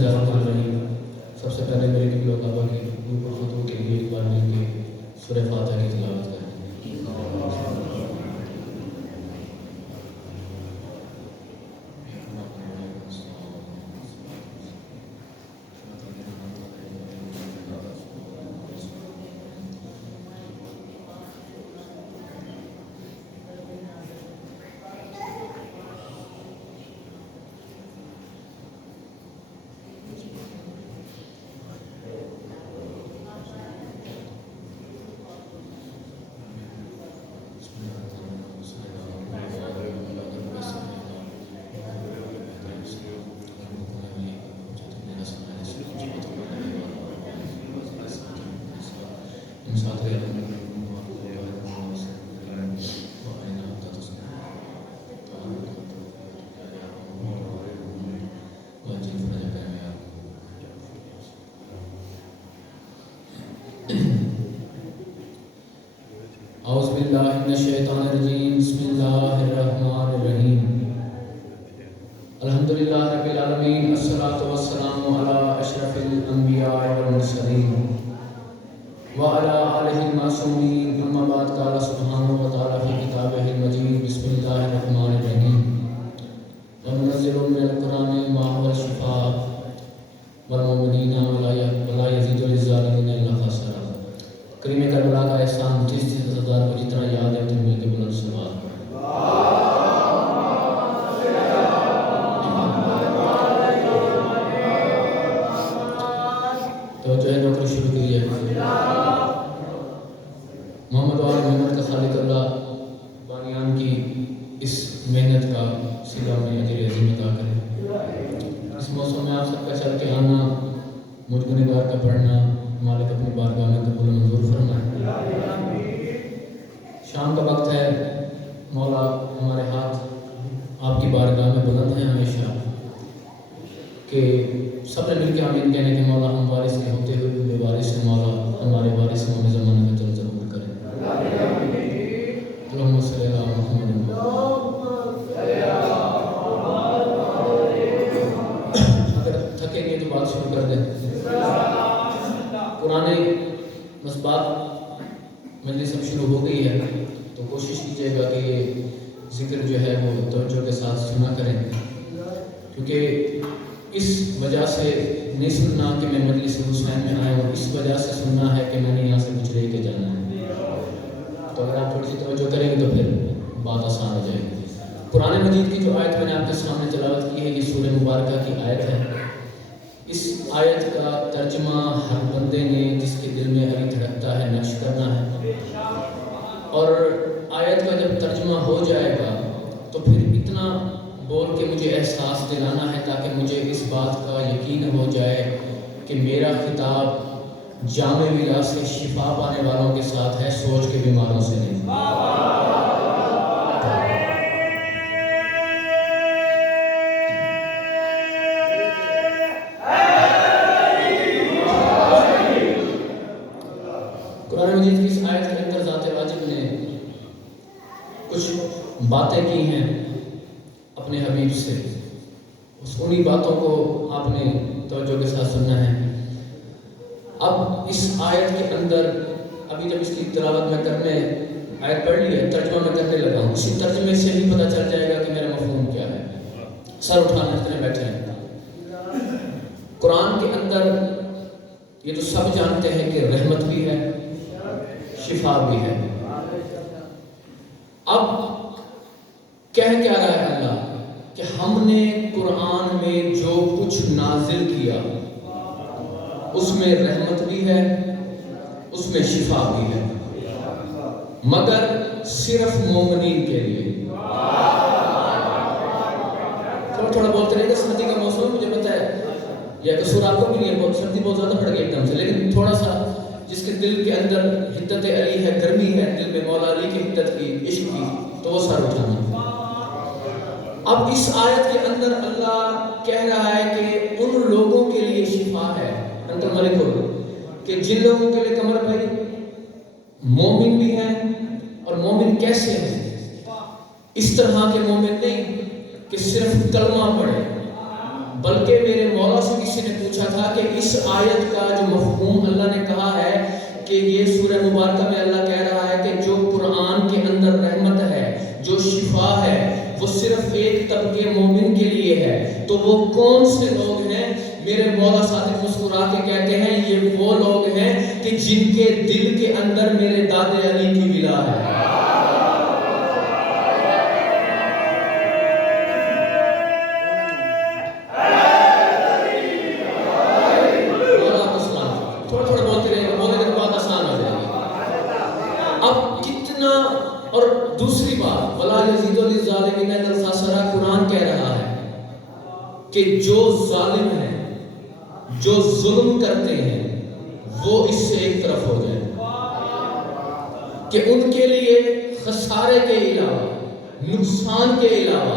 اللہ الرحمن الرحیم. سب سے پہلے میرے نبی و کعبہ کی خطوط کے لیے ایک بار مل کے سورہ فاتحہ کی تلاوت کریں. اعوذ باللہ من الشیطان الرجیم. بسم اللہ الرحمن الرحیم. الحمدللہ رب العالمین. الصلاۃ والسلام علی اشرف الانبیاء والمرسلین وعلی آلہ المعصومین. اما بعد قال سبحانہ وتعالی فی کتابہ المجید. بسم اللہ الرحمن الرحیم. وننزل من القرآن ما هو شفاء والمؤمنین ولا یزید للظالمین الا خسارا. کریم کربلا کا احسان 30,000 کو جتنا یاد ہے تم مل کے بلند سوال. تو جو ہے نوکری شروع کی ہے محمد وال محمد کا خالق اللہ بانیان کی اس محنت کا سلا میں اجر عظیم عطا کرے. اس موسم میں آپ سب کا چل کے آنا مجھ گنہگار کا پڑھنا مالک اپنی بارگاہ میں قبول و منظور فرمائے. شام کا وقت ہے. مولا ہمارے ہاتھ آپ کی بارگاہ میں بلند ہیں ہمیشہ کہ سب نے مل کے آمین کہنے کہ مولا ہم وارث کے ہوتے ہوئے بھی بے وارث ہیں. مولا ہمارے وارث ہمیں زمانے کا جل ضرور کریں. اللہم صلی علی محمد. اگر تھکیں گے تو بات شروع کر دیں. پرانے مسبات مجلس اب شروع ہو گئی ہے تو کوشش کیجیے گا کہ یہ ذکر جو ہے وہ توجہ کے ساتھ سنا کریں, کیونکہ اس وجہ سے نہیں سننا کہ میں مجلس حسین میں آیا ہوں, اس وجہ سے سننا ہے کہ میں نے یہاں سے کچھ لے کے جانا ہے. تو اگر آپ تھوڑی سی توجہ کریں گے تو پھر بات آسان ہو جائے گی. قرآن مجید کی جو آیت میں نے آپ کے سامنے تلاوت کی ہے یہ سورہ مبارکہ کی آیت ہے. اس آیت کا ترجمہ ہر بندے نے جس کے دل میں ابھی دھڑکتا ہے نقش کرنا ہے, اور آیت کا جب ترجمہ ہو جائے گا تو پھر اتنا بول کے مجھے احساس دلانا ہے تاکہ مجھے اس بات کا یقین ہو جائے کہ میرا خطاب جامع ولا سے شفا پانے والوں کے ساتھ ہے, سوچ کے بیماروں سے نہیں. قرآن مجید کی اس آیت کے اندر ذات واجب نے کچھ باتیں کی ہیں اپنے حبیب سے. انہی باتوں کو آپ نے توجہ کے ساتھ سننا ہے. اب اس آیت کے اندر ابھی جب اس کی تلاوت میں کرنے آیت پڑھ لی ہے, ترجمہ میں کرنے لگا ہوں, اسی ترجمے سے بھی پتہ چل جائے گا کہ میرا مفہوم کیا ہے. سر اٹھانے اتنے بیٹھے ہیں. قرآن کے اندر یہ تو سب جانتے ہیں کہ رحمت بھی ہے, شفا بھی ہے. اب کہہ کیا رہا ہے اللہ کہ ہم نے قرآن میں جو کچھ نازل کیا اس میں رحمت بھی ہے, اس میں شفا بھی ہے, مگر صرف مومنین کے لیے. تھوڑا بولتے رہے گا, سردی کا موسم مجھے پتا ہے یا قصور آپ کو بھی نہیں ہے, سردی بہت زیادہ پڑ گئی ایک دم سے, لیکن تھوڑا سا جس کے دل کے اندر حدت علی ہے, گرمی ہے دل میں مولا علی کی حدت کی, عشق کی, تو وہ سر اٹھانا. اب اس آیت کے اندر اللہ کہہ رہا ہے کہ ان لوگوں کے لیے شفا ہے انتر ملک ہو کہ جن لوگوں کے لیے کمر بھائی مومن بھی ہیں, اور مومن کیسے ہیں, اس طرح کے مومن نہیں کہ صرف کلمہ پڑھے بلکہ میرے مولا سے کسی نے پوچھا تھا کہ اس آیت کا جو مفہوم اللہ نے کہا ہے کہ یہ سورہ مبارکہ میں اللہ کہہ رہا ہے کہ جو قرآن کے اندر رحمت ہے، جو شفا ہے، وہ صرف ایک طبقے مومن کے لیے ہے، تو وہ کون سے لوگ ہیں؟ میرے مولا صادق مسکرا کے کہتے ہیں یہ وہ لوگ ہیں کہ جن کے دل کے اندر میرے داد علی کی ولا ہے۔ تھوڑا تھوڑا بولتے رہے، بولنے کے بعد آسان ہو جائے گی۔ اب کتنا، اور دوسری بات وَلَا يَزِيدُ لِلظَّالِمِينَ إِلَّا خَسَارًا، قرآن کہہ رہا ہے کہ جو ظالم ہیں، جو ظلم کرتے ہیں، وہ اس سے ایک طرف ہو جائیں، کہ ان کے لیے خسارے کے علاوہ، نقصان کے علاوہ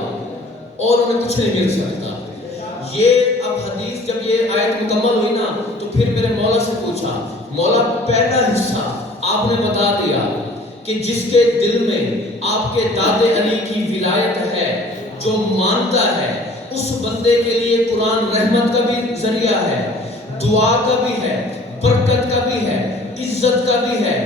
اور انہیں کچھ نہیں مل سکتا۔ یہ اب حدیث جب یہ آیت مکمل ہوئی نا تو پھر میرے مولا سے پوچھا، مولا پہلا حصہ آپ نے بتا دیا کہ جس کے دل میں آپ کے داد علی کی ولایت ہے، جو مانتا ہے، اس بندے کے لیے قرآن رحمت کا بھی ذریعہ ہے، دعا کا بھی ہے، برکت کا بھی ہے، عزت کا بھی ہے،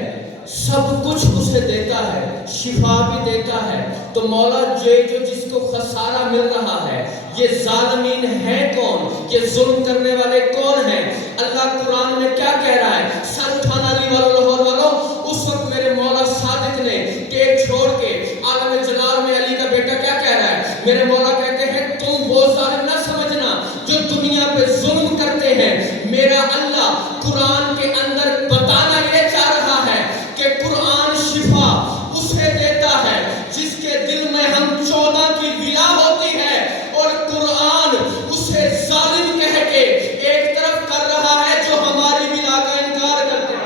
سب کچھ اسے دیتا ہے، شفا بھی دیتا ہے۔ تو مولا جو جس کو خسارہ مل رہا ہے، یہ ظالمین ہیں کون؟ یہ ظلم کرنے والے کون ہیں؟ اللہ قرآن میں کیا کہہ رہا ہے؟ سر اٹھانا علی والو، لاہور والو، اس وقت میرے مولا صادق نے کیک چھوڑ کے عالم جلال میں علی کا بیٹا کیا کہہ رہا ہے؟ میرے مولا کہتے ہیں تم وہ ظالم نہ سمجھنا جو دنیا پہ ظلم کرتے ہیں، میرا اللہ قرآن کے اندر بتانا یہ چاہ رہا ہے کہ قرآن شفا اسے دیتا ہے جس کے دل میں ہم 14 کی ولا ہوتی ہے، اور قرآن اسے ظالم کہہ کے ایک طرف کر رہا ہے جو ہماری ولا کا انکار کرتے ہیں۔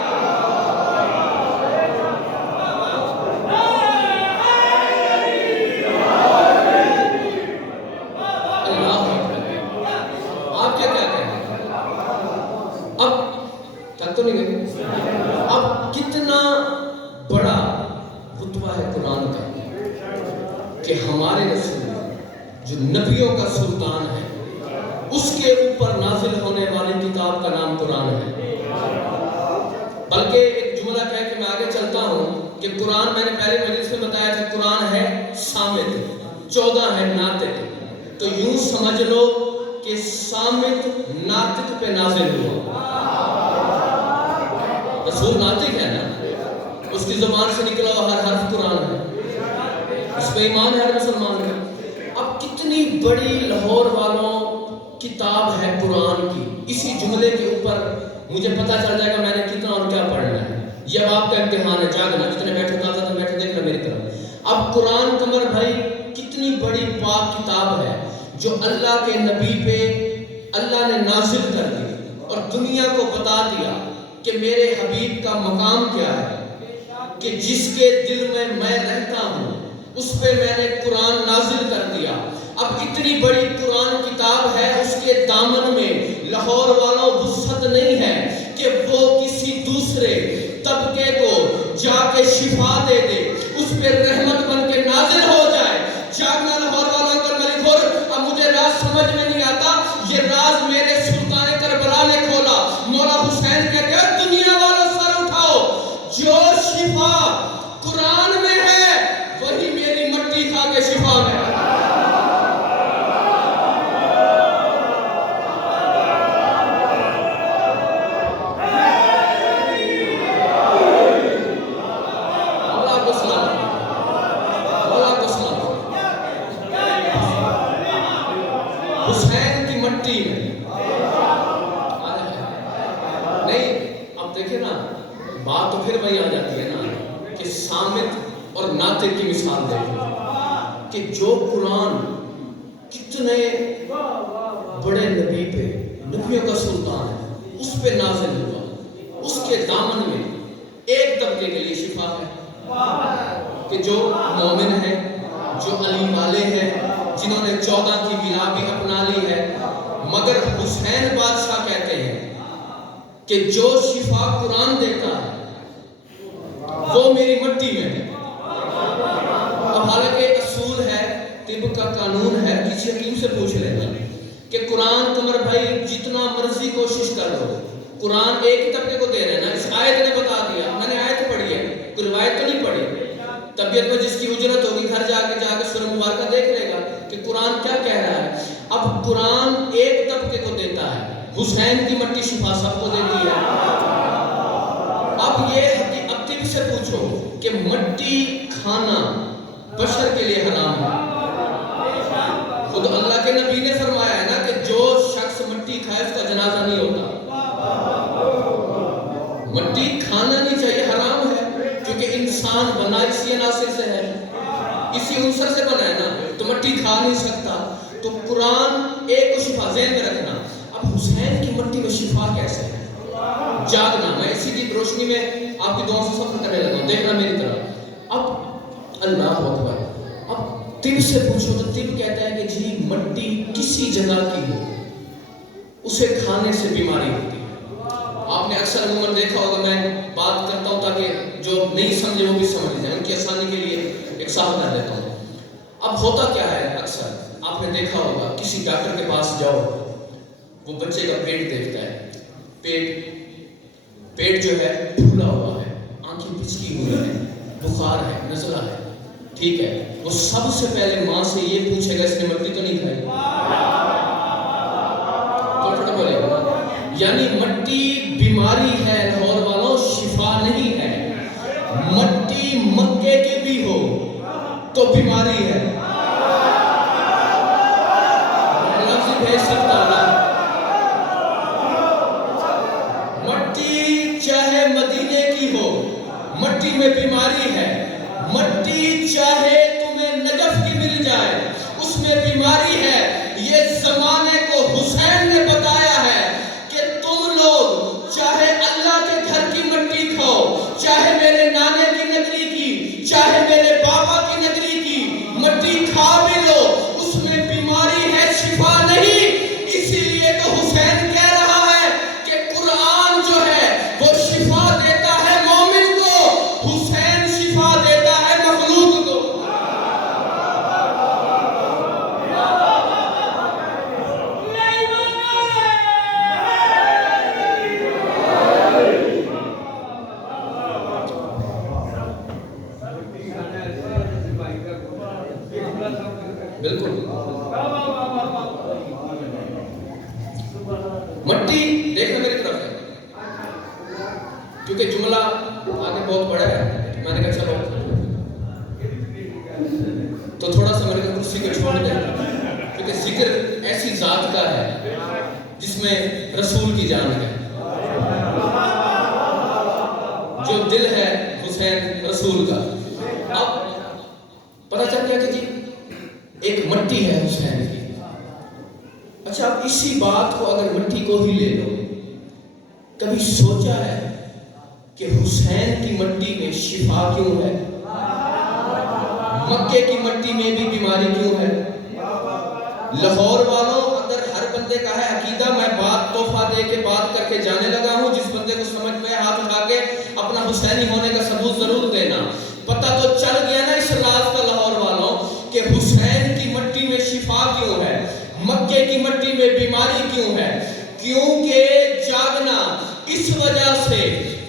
آپ کیا کہتے ہیں؟ اب تک تو نہیں گئے، اب کتنا بڑا رتبہ ہے قرآن کا کہ ہمارے رسول جو نبیوں کا سلطان ہے، اس کے اوپر نازل ہونے والی کتاب کا نام قرآن ہے۔ بلکہ ایک جملہ کہہ کے میں آگے چلتا ہوں کہ قرآن، میں نے پہلے مجلس میں بتایا تھا، قرآن ہے صامت، 14 ہے ناطق، تو یوں سمجھ لو کہ صامت ناطق پہ نازل ہوا۔ رسول ناطق ہے نا، اس کی زبان سے نکلا ہوا ہر حرف قرآن ہے، اس پہ ایمان ہے ہر مسلمان کا۔ اب کتنی بڑی لاہور والوں کتاب ہے قرآن کی، اسی جملے کے اوپر مجھے پتہ چل جائے گا میں نے کتنا اور کیا پڑھنا ہے۔ یہ اب آپ کا امتحان ہے، جاگنا، جتنے بیٹھے تھا تو بیٹھے دیکھنا میری طرف۔ اب قرآن قمر بھائی کتنی بڑی پاک کتاب ہے جو اللہ کے نبی پہ اللہ نے نازل کر دی اور دنیا کو بتا دیا کہ میرے حبیب کا مقام کیا ہے، کہ جس کے دل میں رہتا ہوں اس پہ میں نے قرآن نازل کر دیا۔ اب اتنی بڑی قرآن کتاب ہے، اس کے دامن میں لاہور والوں وسعت نہیں ہے کہ وہ کسی دوسرے طبقے کو جا کے شفا دے دے، اس پہ رحمت بن کے نازل ہو جائے۔ جاگنا لاہور والوں کا ملک ہو۔ اب مجھے راز سمجھ میں نہیں آتا، یہ راز میرے سلطان کربلا نے کھولا۔ مولا حسین کہتے ہیں دنیا والوں سر اٹھاؤ، جو شفا قرآن میں ہے وہی میری مٹی کھا کے شفا میں ہے۔ حسین کی مٹی میں نہیں۔ اب دیکھیں نا، بات تو پھر وہی آ جاتی ہے نا کہ صامت اور ناطق کی مثال دیکھیں کہ جو قرآن کتنے بڑے نبی پہ، نبیوں کا سلطان ہے، اس پہ نازل ہوا، اس کے دامن میں ایک طبقے کے لیے شفا ہے کہ جو مومن ہے، جو علی والے ہیں، جنہوں نے 14 کی ولا بھی اپنا لی ہے۔ مگر حسین بادشاہ کہتے ہیں کہ جو شفا قرآن دیتا ہے وہ میری مٹی میں ہے۔ اب حالانکہ اصول ہے، طب کا قانون ہے، کسی حکیم سے پوچھ لینا کہ قرآن تمہارے بھائی جتنا مرضی کوشش کر لو، قرآن ایک ہی طبقے کو دے رہے ہیں نا. اس آیت نے بتا دیا، میں نے آیت پڑھی ہے، کوئی روایت تو نہیں پڑھی. طبیعت میں جس کی اجرت ہوگی گھر جا کے سورہ مبارکہ دیکھ لے گا کہ قرآن کیا کہہ رہا ہے. اب قرآن ایک طبقے کو دیتا ہے، حسین کی مٹی شفا سب کو دیتی ہے. اب یہ اب طب سے پوچھو کہ مٹی کھانا بشر کے لیے حرام ہے. خود اللہ کے نبی نے فرمایا ہے نا کہ جو شخص مٹی کھائے اس کا جنازہ نہیں ہوتا. مٹی کھانا نہیں چاہیے، حرام ہے، کیونکہ انسان بنا اسی عناصر سے ہے، اسی عنصر سے بنا ہے نا، تو مٹی کھا نہیں سکتا. تو قرآن ایک کو شفا، ذہن میں رکھنا. اب حسین کی مٹی میں شفا کیسے ہے؟ جاگنا. میں اسی کی روشنی میں آپ کی دعاؤں سے سفر کرنے لگا ہوں، دیکھنا میری طرف. اب اللہ اکبر، اب طب سے پوچھو تو طب کہتا ہے کہ جی مٹی کسی جگہ کی ہو اسے کھانے سے بیماری ہوتی ہے. آپ نے اکثر عموماً دیکھا ہوگا، میں بات کرتا ہوں تاکہ جو نہیں سمجھے وہ بھی سمجھ جائیں، ان کی آسانی کے لیے ایک صاحب کر دیتا ہوں. اب ہوتا کیا ہے، اکثر آپ نے دیکھا ہوگا کسی ڈاکٹر کے پاس جاؤ، وہ بچے کا پیٹ دیکھتا ہے، پیٹ جو ہے پھولا ہوا ہے، آنکھیں پچکی ہوئی ہیں، بخار ہے، نزلہ ہے، ٹھیک ہے. وہ سب سے پہلے ماں سے یہ پوچھے گا اس نے مٹی تو نہیں کھائی. یعنی مٹی بیماری ہے لاہور والوں، شفا نہیں ہے. مٹی مکے کی بھی ہو تو بیماری ہے. لفظ بھیج سکتا ہے. مٹی چاہے مدینے کی ہو، مٹی میں بیماری ہے. مٹی چاہے تمہیں نجف کی مل جائے، اس میں بیماری ہے. یہ زمانے کو حسین نے بتایا ہے کہ تم لوگ چاہے اللہ کے گھر کی مٹی کھاؤ، چاہے میرے نانے کی نگری کی، چاہے میرے بابا کی نگری کی مٹی کھا بھی لو، اس میں بیماری ہے، شفا نہیں. اسی لیے تو حسین کہہ رہا ہے کہ قرآن جو ہے وہ شفا دیتا ہے مومن کو، حسین شفا دیتا ہے مخلوق کو. بالکل مٹی دیکھنا میری طرف ہے، کیونکہ جملہ آگے بہت بڑا ہے. میں نے کہا چلو تو تھوڑا سا میرے کرسی کو چھوڑ دیں، کیونکہ ذکر ایسی ذات کا ہے جس میں رسول کی جان ہے. جو دل ہے حسین رسول کا. اب پتہ چل گیا کہ جی ایک مٹی ہے حسین کی. اچھا اب اسی بات کو اگر مٹی کو ہی لے لو، کبھی سوچا ہے کہ حسین کی مٹی میں شفا کیوں ہے؟ مکے کی مٹی میں بھی بیماری کیوں ہے؟ لاہور والوں اگر ہر بندے کا ہے عقیدہ، میں بات تحفہ دے کے بات کر کے جانے لگا ہوں، جس بندے کو سمجھ میں ہاتھ اٹھا کے اپنا حسینی ہونے کا ثبوت ضرور دینا. پتہ تو چل گیا نا اس راز کا لاہور والوں کہ حسین کی مٹی میں شفا کیوں ہے، مکے کی مٹی میں بیماری کیوں ہے. کیونکہ جاگنا اس وجہ سے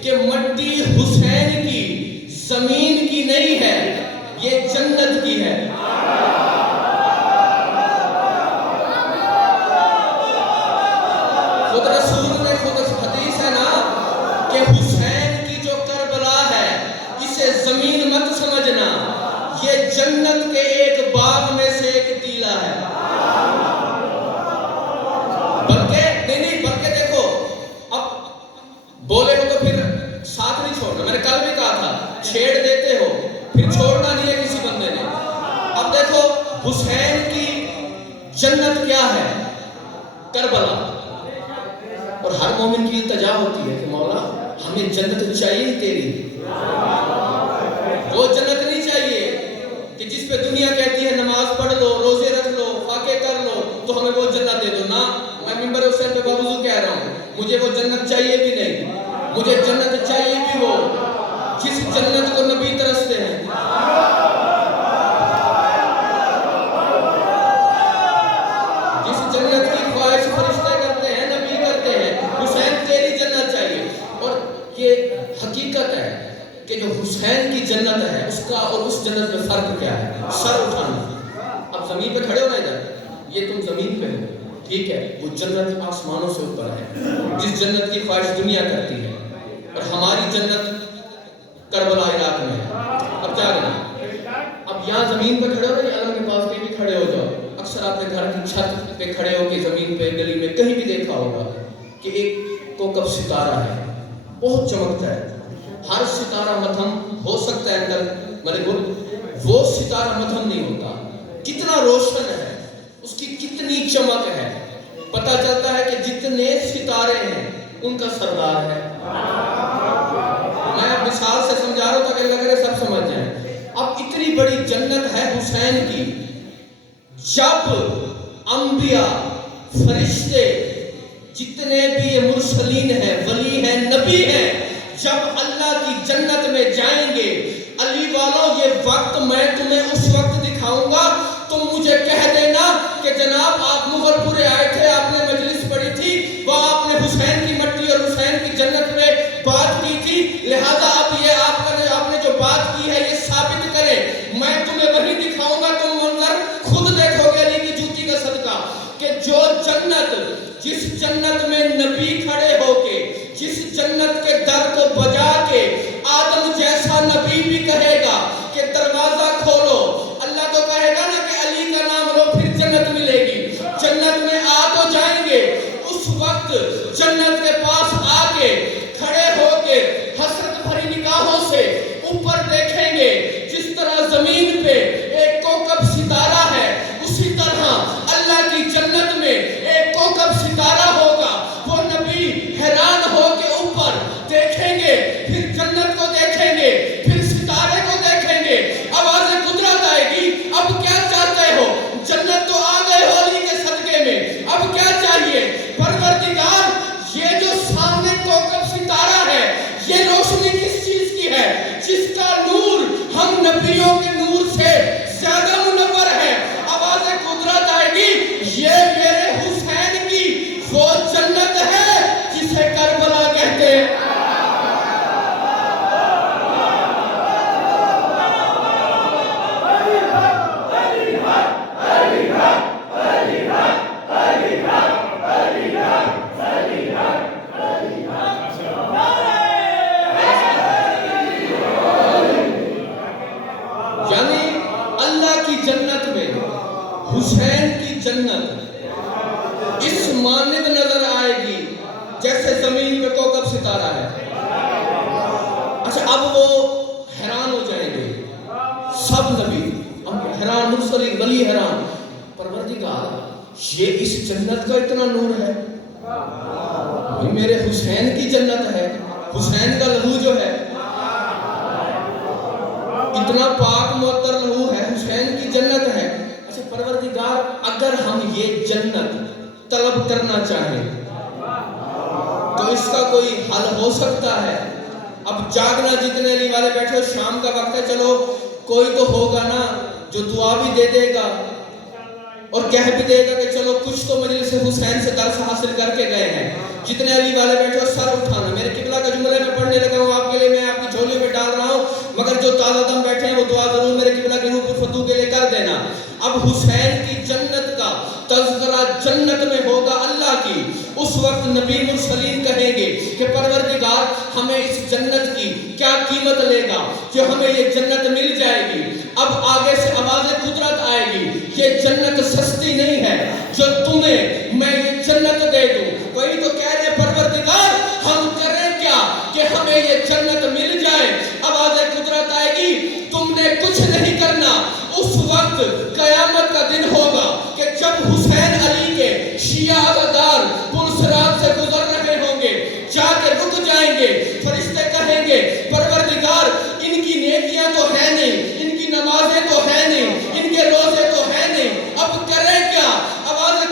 کہ مٹی حسین کی زمین کی نہیں ہے، یہ جنت کی ہے. خود رسول نے خود حدیث ہے نا کہ حسین کی جو کربلا ہے اسے زمین مت سمجھنا، یہ جنت کے ایک باغ میں سے ایک تیلا ہے. بلکہ دیکھو اب بولے ہو تو پھر ساتھ نہیں چھوڑنا. میں نے کل بھی کہا تھا چھیڑ دیتے ہو پھر چھوڑنا نہیں ہے کسی بندے نے. اب دیکھو حسین کی جنت کیا ہے؟ کربلا. اور ہر مومن کی التجا ہوتی ہے کہ مولا ہمیں جنت چاہیے تیری، وہ جنت نہیں چاہیے کہ جس پہ دنیا کہتی ہے نماز پڑھ لو، روزے رکھ لو، فاقے کر لو تو ہمیں وہ جنت دے دو. نا، میں منبر حسین پہ باوضو کہہ رہا ہوں مجھے وہ جنت چاہیے بھی نہیں. مجھے جنت چاہیے بھی وہ جس جنت کو نبی ترستے ہیں. جس جنت کی حقیقت ہے کہ جو حسین کی جنت ہے اس کا اور اس جنت میں فرق کیا ہے؟ سر اٹھانا. اب زمین پہ کھڑے ہو نا ادھر, یہ تم زمین پہ ہو, ٹھیک ہے, وہ جنت آسمانوں سے اوپر ہے جس جنت کی خواہش دنیا کرتی ہے, اور ہماری جنت کربلا عراق میں ہے. اب کیا کرنا؟ اب یہاں زمین پہ کھڑے ہو نا, علم کے پاس کہیں بھی کھڑے ہو جاؤ, اکثر آپ نے گھر کی چھت پہ کھڑے ہو کے زمین پہ گلی میں کہیں بھی دیکھا ہوگا کہ ایک کوکب ستارہ ہے, بہت چمکتا ہے. ہر ستارہ مدھم ہو سکتا ہے اندر میرے گل, وہ ستارہ مدھم نہیں ہوتا. کتنا روشن ہے, اس کی کتنی چمک ہے, پتہ چلتا ہے کہ جتنے ستارے ہیں ان کا سردار ہے. میں مثال سے سمجھا رہا ہوں تاکہ لگ رہے سب سمجھ جائیں. اب اتنی بڑی جنت ہے حسین کی, جب انبیاء, فرشتے, جتنے بھی مرسلین ہیں, ولی ہیں, نبی ہیں, جب اللہ کی جنت میں جائیں گے, علی والوں یہ وقت میں تمہیں اس وقت دکھاؤں گا, تم مجھے کہہ دینا کہ جناب آپ مغل پورے آئے تھے, آپ نے مجلس پڑھی تھی, وہاں آپ نے حسین کی مٹی اور حسین کی جنت میں بات کی تھی, لہذا اب یہ آپ نے جو بات کی ہے یہ ثابت کریں, میں تمہیں وہی دکھاؤں گا, تم منظر خود دیکھو گے علی کی جوتی کا صدقہ, کہ جو جنت, جس جنت میں نبی کھڑے ہو کے, جس جنت کے در کو بجا کے آدم جیسا نبی بھی کہے گا کہ دروازہ کھولو, اللہ تو کہے گا نا کہ علی کا نام لو پھر جنت ملے گی, جنت میں آ تو جائیں گے. اس وقت جنت کے پاس آ کے کھڑے ہو کے حسرت بھری نگاہوں سے اوپر دیکھیں گے, جس طرح زمین پہ ایک کوکب ستارہ ہے اسی طرح اللہ کی جنت میں ایک کوکب ستارہ ہوگا. وہ نبی حیران ہو کے اوپر دیکھیں گے, پھر جنت کو دیکھیں گے, پھر ستارے کو دیکھیں گے, آواز قدرت آئے گی, اب کیا چاہتے ہو؟ جنت تو آ گئے ہو علی کے صدقے میں, اب کیا چاہیے؟ پروردگار یہ جو سامنے کوکب ستارہ ہے یہ روشنی کس چیز کی ہے؟ جس کا نور ہم نبیوں کے نور سے زیادہ منور ہے. آواز قدرت آئے گی, یہ میرے حسین کی وہ جنت ہے جسے کربلا کہتے ہیں. یعنی اللہ کی جنت میں حسین کی جنت اس مانند نظر آئے گی جیسے زمین پہ کوکب ستارہ ہے. اچھا, اب وہ حیران ہو جائیں گے, سب نبی حیران, مرسلین, ولی حیران, پروردگار یہ اس جنت کا اتنا نور ہے, یہ میرے حسین کی جنت ہے, حسین کا لہو جو ہے اتنا پاک معطر لہو ہے, حسین کی جنت ہے. اچھا پروردگار, اگر ہم یہ جنت طلب کرنا چاہیں تو اس کا کوئی حل ہو سکتا ہے؟ اب جاگنا جتنے علی والے بیٹھے ہو, شام کا وقت ہے, چلو کوئی تو ہوگا نا جو دعا بھی دے دے گا اور کہہ بھی دے گا کہ چلو کچھ تو مجلس حسین سے درس حاصل کر کے گئے ہیں. جتنے علی والے بیٹھے ہو سر اٹھانا, میرے قبلہ کا جملہ میں پڑھنے لگا ہوں آپ کے لیے, میں آپ کی جھولی میں ڈال رہا ہوں, مگر جو تازہ دم بیٹھے ہیں وہ دعا ضرور میرے قبلہ کے روح پر فتو کے لیے کر دینا. اب حسین کی جنت کا تذکرہ جنت میں ہوگا اللہ کی, اس وقت نبی مرسلین کہیں گے کہ پروردگار ہمیں اس جنت کی کیا قیمت لے گا جو ہمیں یہ جنت مل جائے گی. اب آگے سے آواز قدرت آئے گی, یہ جنت سستی نہیں ہے جو تمہیں میں یہ جنت دے دوں. وہی تو کہہ رہے پروردگار ہم کریں کیا کہ ہمیں یہ جنت مل جائے. آواز قدرت آئے گی, تم نے کچھ نہیں کرنا. اس وقت قیامت کا دن ہوگا کہ جب حسین علی کے شیعہ عزادار پلسرات سے گزر رہے ہوں گے, جا کے رک جائیں گے, فرشتے کہیں گے پروردگار ان کی نیکیاں تو ہے نہیں, ان کی نمازیں تو ہے نہیں, ان کے روزے تو ہے نہیں, اب کریں کیا؟ آواز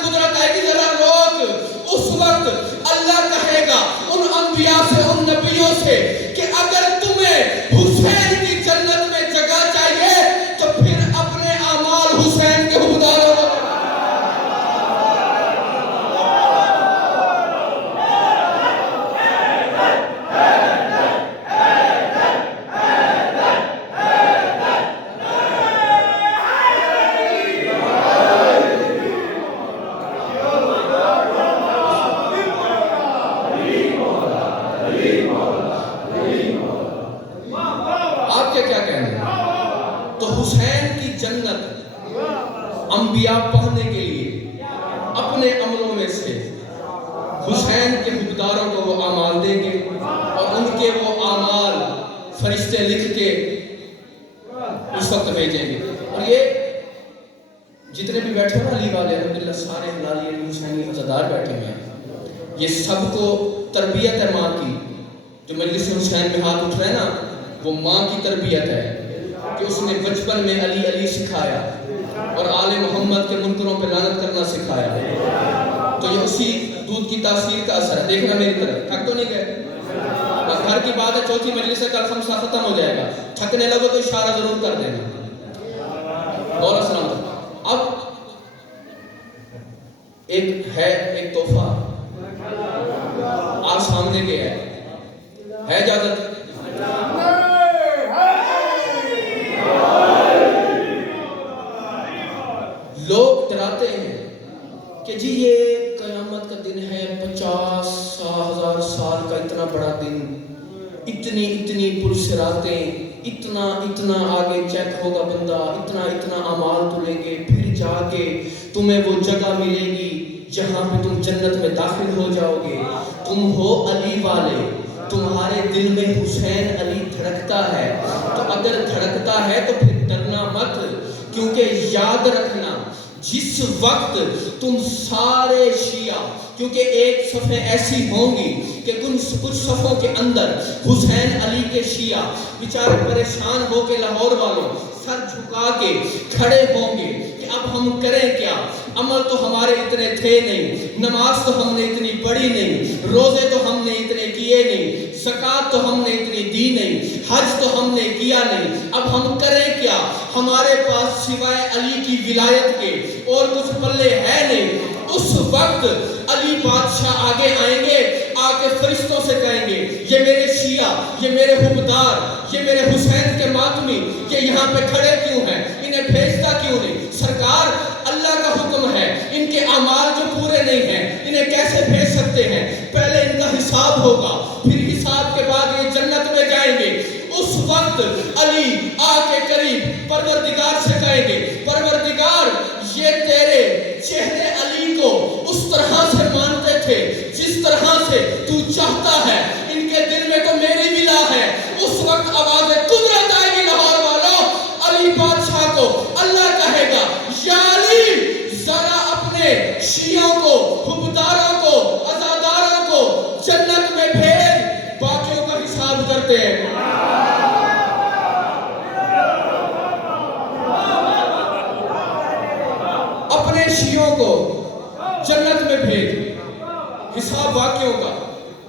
اپنے عملوں میں سے حسین کے حقداروں کو وہ اعمال دیں گے اور ان کے وہ اعمال فرشتے لکھ کے اس وقت بھیجیں گے. اور یہ جتنے بھی بیٹھے ہیں علی والے الحمدللہ سارے ہلالی علی حسینی عزادار بیٹھے ہوئے ہیں. یہ سب کو تربیت ہے ماں کی. جو مجلس حسین میں ہاتھ اٹھ رہے ہیں نا وہ ماں کی تربیت ہے کہ اس نے بچپن میں علی علی سکھایا اور آل محمد کے منکروں پہ لعنت کرنا سکھایا. تو یہ اسی دودھ کی تاثیر کا اثر ہے. دیکھنا میری طرف تھک تو نہیں گئے؟ بس گھر کی بات ہے چوتھی مجلس سے کل خمسہ ختم ہو جائے گا. تھکنے لگو تو اشارہ ضرور کر دینا. اور السلام. اب ایک تحفہ آپ سامنے کے ہے اجازت؟ لوگ ڈراتے ہیں کہ جی یہ قیامت کا دن ہے 50,000 سال کا اتنا بڑا دن, اتنی پرسراتیں, اتنا آگے چیک ہوگا بندہ, اتنا اعمال تلیں گے, پھر جا کے تمہیں وہ جگہ ملے گی جہاں پہ تم جنت میں داخل ہو جاؤ گے. تم ہو علی والے, تمہارے دل میں حسین علی دھڑکتا ہے, تو اگر دھڑکتا ہے تو پھر ڈرنا مت, کیونکہ یاد رکھنا جس وقت تم سارے شیعہ, کیونکہ ایک صفحے ایسی ہوں گی کہ کچھ صفوں کے اندر حسین علی کے شیعہ بیچارے پریشان ہو کے لاہور والوں سر جھکا کے کھڑے ہوں گے کہ اب ہم کریں کیا, عمل تو ہمارے اتنے تھے نہیں, نماز تو ہم نے اتنی پڑھی نہیں, روزے تو ہم نے اتنے کیے نہیں, زکوٰۃ تو ہم نے اتنی دی نہیں, حج تو ہم نے کیا نہیں, اب ہم کریں کیا, ہمارے پاس سوائے علی کی ولایت کے اور کچھ پلے ہے نہیں. اس وقت علی بادشاہ آگے آئیں گے, آ کے فرشتوں سے کہیں گے یہ میرے شیعہ, یہ میرے حقدار, یہ میرے حسین کے ماتمی, یہ یہاں پہ کھڑے کیوں ہیں, انہیں بھیجتا کیوں نہیں؟ سرکار اللہ کا حکم ہے, ان کے اعمال جو پورے نہیں ہیں انہیں کیسے بھیج سکتے ہیں؟ پہلے ان کا حساب ہوگا, پھر حساب کے بعد یہ جنت میں جائیں گے. اس وقت علی آ کے قریب پروردگار سے کہیں گے پروردگار یہ تیرے چہرے علی کو اس طرح سے مانتے تھے جس طرح سے تو چاہتا ہے, ان کے دل میں تو میری ملا ہے. اس وقت آواز قدرت آئے گی لاہور والوں, علی بادشاہ کو اللہ کہے گا یا علی ذرا اپنے شیعوں کو, حقداروں کو, عزاداروں کو جنت میں بھیج, باقیوں کا حساب کرتے ہیں. اپنے شیعوں کو جنت میں بھیج, حساب واقعوں کا.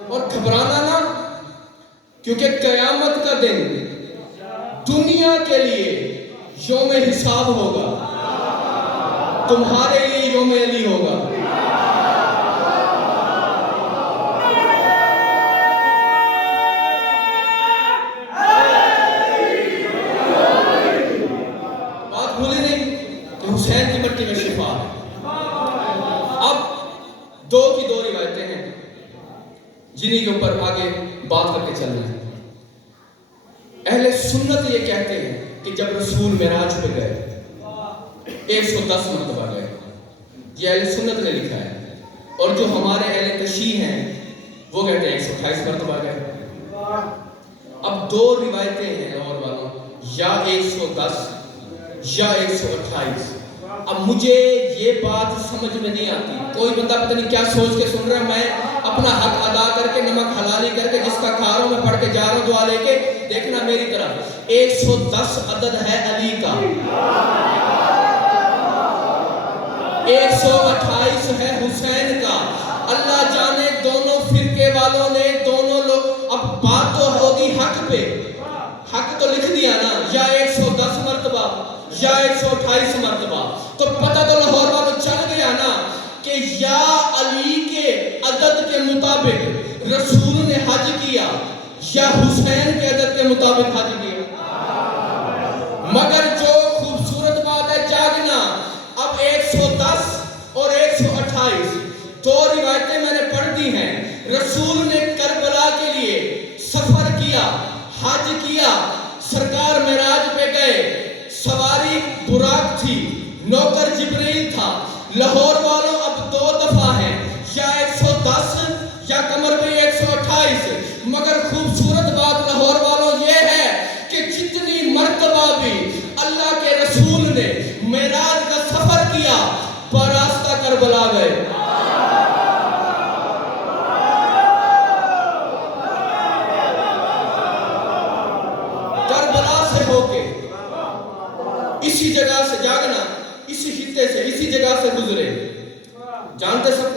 اور گھبرانا نہ, کیونکہ قیامت کا دن دنیا کے لیے یوم حساب ہوگا, تمہارے لیے یوم علی ہوگا. بات بھولی نہیں کہ حسین کی مٹی میں شفا ہے. اب دو روایتیں ہیں جنہی کے اوپر آگے بات کر کے چل رہے ہیں. اہل سنت یہ کہتے ہیں کہ جب رسول معراج پہ گئے 110 مرتبہ گئے, یہ اہل سنت نے لکھا ہے. اور جو ہمارے اہل تشیع ہیں وہ کہتے ہیں 128 مرتبہ گئے. اب دو روایتیں ہیں لاہور والوں, یا 110 یا 128. اب مجھے یہ بات سمجھ میں نہیں آتی, کوئی بندہ پتہ نہیں کیا سوچ کے سن رہا ہے. میں اپنا حق ادا کر کے نمک حلالی کر کے جس کا کھا رہا ہوں میں پڑھ کے جا رہا ہوں, دعا لے کے. دیکھنا میری طرف, 110 عدد ہے علی کا, 128 ہے حسین کا. اللہ جانے دونوں فرقے والوں نے دونوں لوگ, اب بات تو ہوگی حق پہ, حق تو لکھ دیا نا, یا 110 مرتبہ یا 128 مرتبہ, تو پتہ تو لاہور والوں چل گیا نا کہ یا علی کے عدد کے مطابق رسول نے حج کیا یا حسین کے عدد کے مطابق حج کیا. مگر جو خوبصورت بات ہے جاگنا, اب 110 اور 128 دو روایتیں میں نے پڑھ دی ہیں. رسول نے کربلا کے لیے سفر کیا, حج کیا, سرکار معراج پہ گئے, سواری براق تھی, نوکر جبریل تھا. لاہور والوں اب 2 دفعہ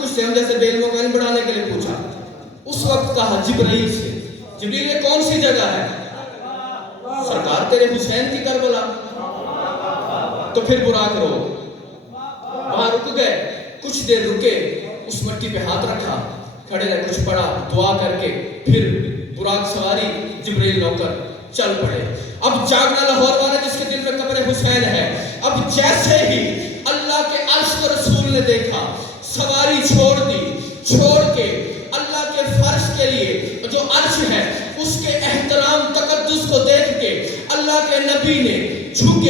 کچھ سے، ہم جیسے بے علموں کو علم بڑھانے کے لیے پوچھا. اس وقت کہا جبرائیل سے، جبرائیل یہ کون سی جگہ ہے؟ سرکار تیرے حسین کی کربلا. تو پھر براق رو، وہاں رک گئے، کچھ دیر رکے، اس مٹی پہ ہاتھ رکھا، کھڑے رہے، کچھ پڑھا، دعا کر کے پھر براق سواری، جبرائیل نوکر چل پڑے. اب جاگنا لاہور والا جس کے دل میں قبر حسین ہے، اب جیسے ہی اللہ کے عرش کو رسول نے دیکھا، سواری چھوڑ دی، چھوڑ کے اللہ کے فرش کے لیے جو عرش ہے اس کے احترام تقدس کو دیکھ کے اللہ کے نبی نے جھک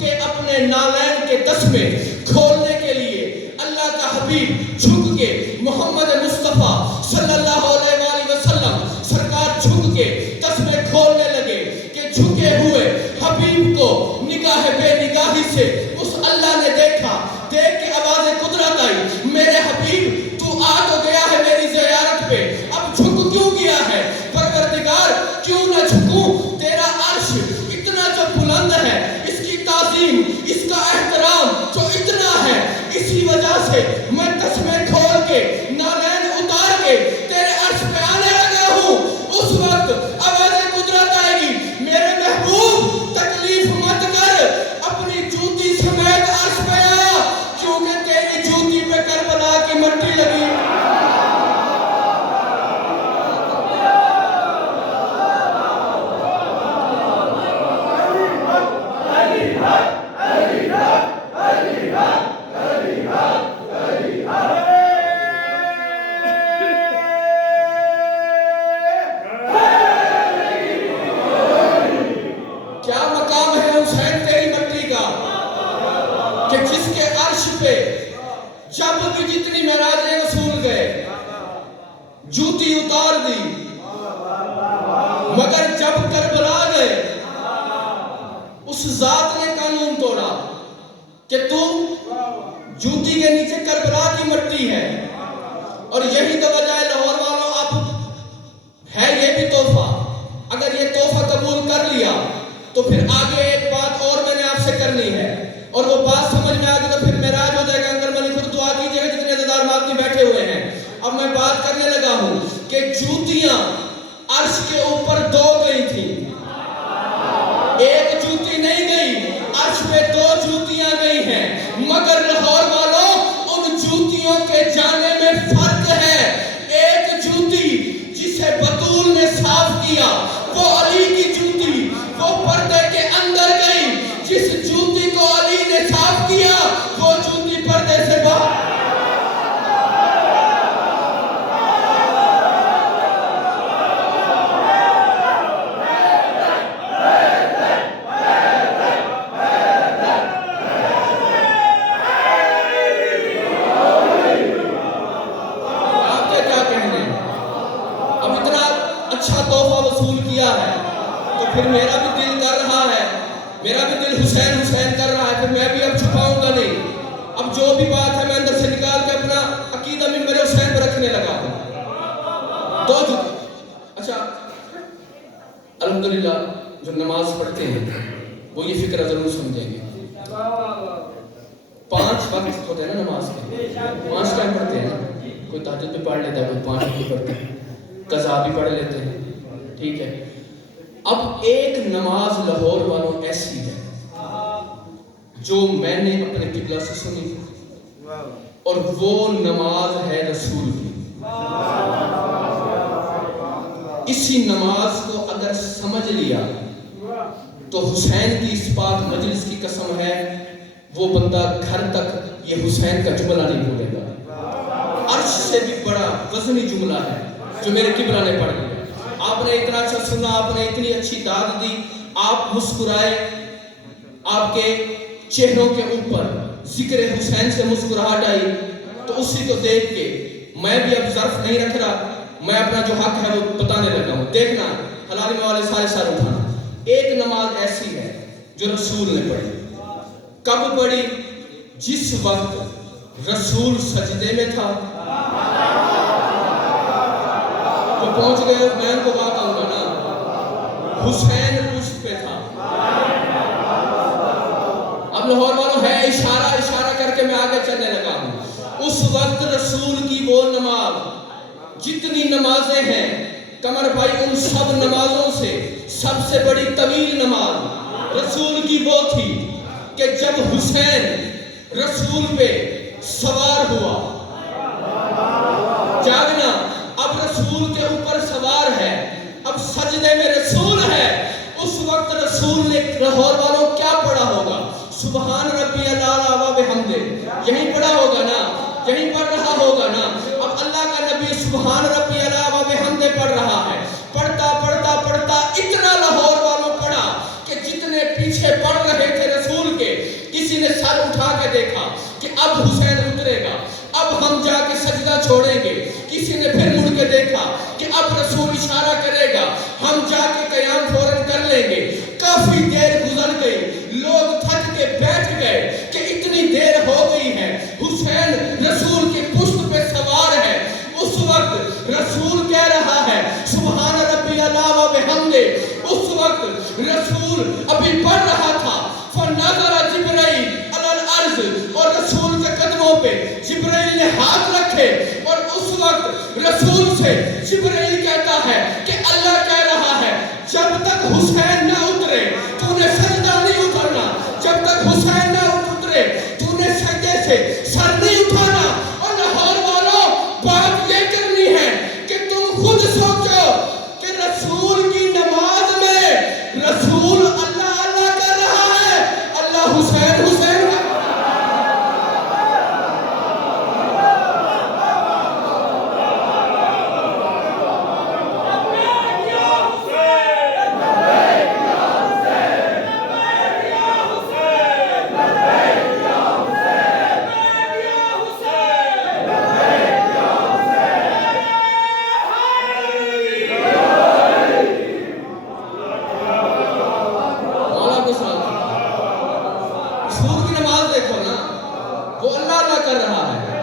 کے اپنے نالین کے تسمے کھولنے کے لیے، اللہ کا حبیب جھک کے، محمد مصطفیٰ صلی اللہ علیہ وآلہ وسلم سرکار جھک کے تسمے کھولنے لگے کہ جھکے ہوئے حبیب کو نگاہ بے نگاہی سے اس اللہ نے دیکھا. دیکھ کے آواز قدرت آئی، میرے حبیب تو آ تو گیا ہے میری زیارت پہ، اب جھک کیوں گیا ہے؟ پروردگار کیوں نہ جھکوں؟ تیرا عرش اتنا جو بلند ہے، اس کی تعظیم، اس کا احترام جو اتنا ہے، اسی وجہ سے میں تسمے کھول کے نالین اتار کے تیرے عرش پہ آنے لگا ہوں. اس وقت آواز قدرت آئے گی، میرے محبوب تکلیف مت کر، اپنی جوتی سمیت عرش پہ آ، کیونکہ تیری جوتی پہ کربلا کی مٹی لگی. کیا مقام ہے حسین تیری مٹی کا کہ جس کے عرش پہ جب بھی جتنی معراج رسول گئے جوتی اتار دی، مگر جب کربلا گئے اس ذات نے قانون توڑا کہ تو جوتی کے نیچے کربلا کی مٹی ہے. اور یہی تو وجہ ہے لاہور والوں، اب ہے یہ بھی تحفہ، اگر یہ تحفہ قبول کر لیا تو پھر آگے ایک بات اور میں نے آپ سے کرنی ہے، اور وہ بات سمجھ میں آگے تو پھر معراج ہو جائے گا. انکل ملک خود دعا کیجئے گا جتنے عزیزدار ماتی بیٹھے ہوئے ہیں. اب میں بات کرنے لگا ہوں کہ جوتیاں عرش کے اوپر دو گئی تھیں، ایک جوتی نہیں گئی، عرش پہ دو جوتیاں گئی ہیں. مگر لاہور والوں ان جوتیوں کے جانے میں فرق ہے. ایک جوتی جسے بطول نے صاف کیا وہ علی کی جوتی، وہ پردے کے اندر گئی. جس جوتی کو علی نے صاف کیا وہ جوتی پردے سے باہر. اچھا تحفہ وصول کیا ہے تو پھر میرا بھی دل کر رہا ہے، میرا بھی دل حسین حسین کر رہا ہے، پھر میں بھی اب چھپاؤں گا نہیں. اب جو بھی بات ہے میں اندر سے نکال کے اپنا عقیدہ میں میرے حسین پر رکھنے لگا ہوں. دو جو اچھا الحمدللہ جو نماز پڑھتے ہیں وہ یہ فکر ضرور سمجھیں گے. 5 وقت ہوتے ہیں نا نماز کے، 5 ٹائم پڑھتے ہیں. کوئی تہجد بھی پڑھ لیتا ہے، کوئی 5 بھی پڑھتے ہیں، قضا بھی پڑھ لیتے ہیں، ٹھیک ہے. اب ایک نماز لاہور والوں ایسی ہے جو میں نے اپنے قبلہ سے سنی، اور وہ نماز ہے رسول کی. اسی نماز کو اگر سمجھ لیا تو حسین کی اس پاک مجلس کی قسم ہے وہ بندہ گھر تک یہ حسین کا جملہ نہیں بھولے گا. عرش سے بھی بڑا وزنی جملہ ہے جو میرے قبلہ نے پڑھ لیا. آپ نے اتنا اچھا سنا، آپ نے اتنی اچھی داد دی، آپ مسکرائے، آپ کے چہروں کے اوپر ذکر حسین سے مسکراہٹ آئی. تو اسی کو دیکھ کے میں بھی اب ظرف نہیں رکھ رہا، میں اپنا جو حق ہے وہ بتانے لگا ہوں. دیکھنا حلالی میں والے سارے سار اٹھانا. ایک نماز ایسی ہے جو رسول نے پڑھی. کب پڑھی؟ جس وقت رسول سجدے میں تھا. جو پہنچ گئے میں ان کو بات آؤں گا نا، حسین پشت پہ تھا. اب لاہور والوں ہے اشارہ کر کے میں آگے چلنے لگا ہوں. اس اس وقت رسول کی وہ نماز، جتنی نمازیں ہیں قمر بھائی، ان سب نمازوں سے سب سے بڑی طویل نماز رسول کی وہ تھی کہ جب حسین رسول پہ سوار ہوا، جاگنا، اب رسول کے اوپر سوار ہے، اب سجدے میں رسول ہے، اس وقت رسول نے لاہور والوں کیا پڑھا ہوگا؟ سبحان ربی الاعلیٰ و بحمدہ، یہیں پڑھا ہوگا نا، یہیں پڑھ رہا ہوگا نا۔ اب اللہ کا نبی سبحان ربی الاعلیٰ و بحمدہ پڑھ رہا ہے، پڑھتا پڑھتا پڑھتا اتنا لاہور والوں پڑھا کہ جتنے پیچھے پڑھ رہے تھے رسول کے، کسی نے سر اٹھا کے دیکھا کہ اب حسین اترے گا، اب ہم جا کے سجدہ چھوڑیں گے، کسی نے پھر مڑ کے دیکھا کہ اب رسول اشارہ کرے گا، ہم جا کے قیام فوراً کر لیں گے۔ کافی دیر گزر گئی، لوگ تھک کے بیٹھ گئے کہ اتنی دیر ہو گئی ہے، حسین رسول کی پشت پہ سوار ہے۔ اس وقت رسول کہہ رہا ہے سبحان ربی الاعلیٰ و بحمدہ، اس وقت رسول ابھی پڑھ رہا تھا، فنظر جبرائیل علی الارض، اور رسول کے قدموں پہ جبرائیل نے ہاتھ رکھے، اور اس وقت رسول سے جبرائیل کہتا ہے کہ اللہ کہہ رہا ہے جب تک حسین نہ اترے تو نے سجدہ نہیں اترنا، جب تک حسین نہ اترے تو نے سجدے سے سر نہیں اٹھانا۔ اور لاہور والوں، بات یہ کرنی ہے کہ تم خود سوچو کہ رسول کی نماز میں رسول اللہ اللہ کر رہا ہے، اللہ حسین حسین ہے۔ رسول کی نماز دیکھو نا، وہ اللہ اللہ کر رہا ہے،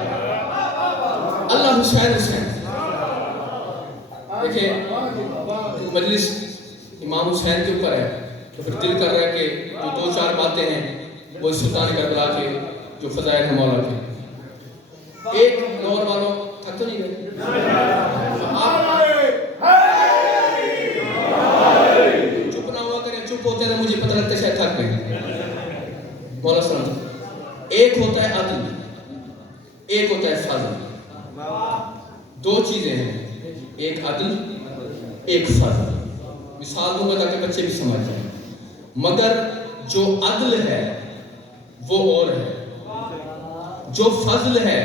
اللہ حسین حسین۔ دیکھیں مجلس امام حسین کے اوپر ہے، تو پھر دل کر رہا ہے کہ جو دو چار باتیں ہیں وہ سلطان کربلا کے جو فضائل ہیں مولا کے، ایک دور والوں تھک تو نہیں گئے؟ چپ نہ ہوا کریں، چپ ہوتے ہیں مجھے پتہ لگتا ہے شاید تھک گئے۔ مولا سلام، ایک ہوتا ہے عدل، ایک ہوتا ہے فضل، دو چیزیں ہیں، ایک عدل ایک فضل۔ مثال دوں گا تاکہ بچے بھی سمجھ جائیں۔ مگر جو عدل ہے وہ اور ہے، جو فضل ہے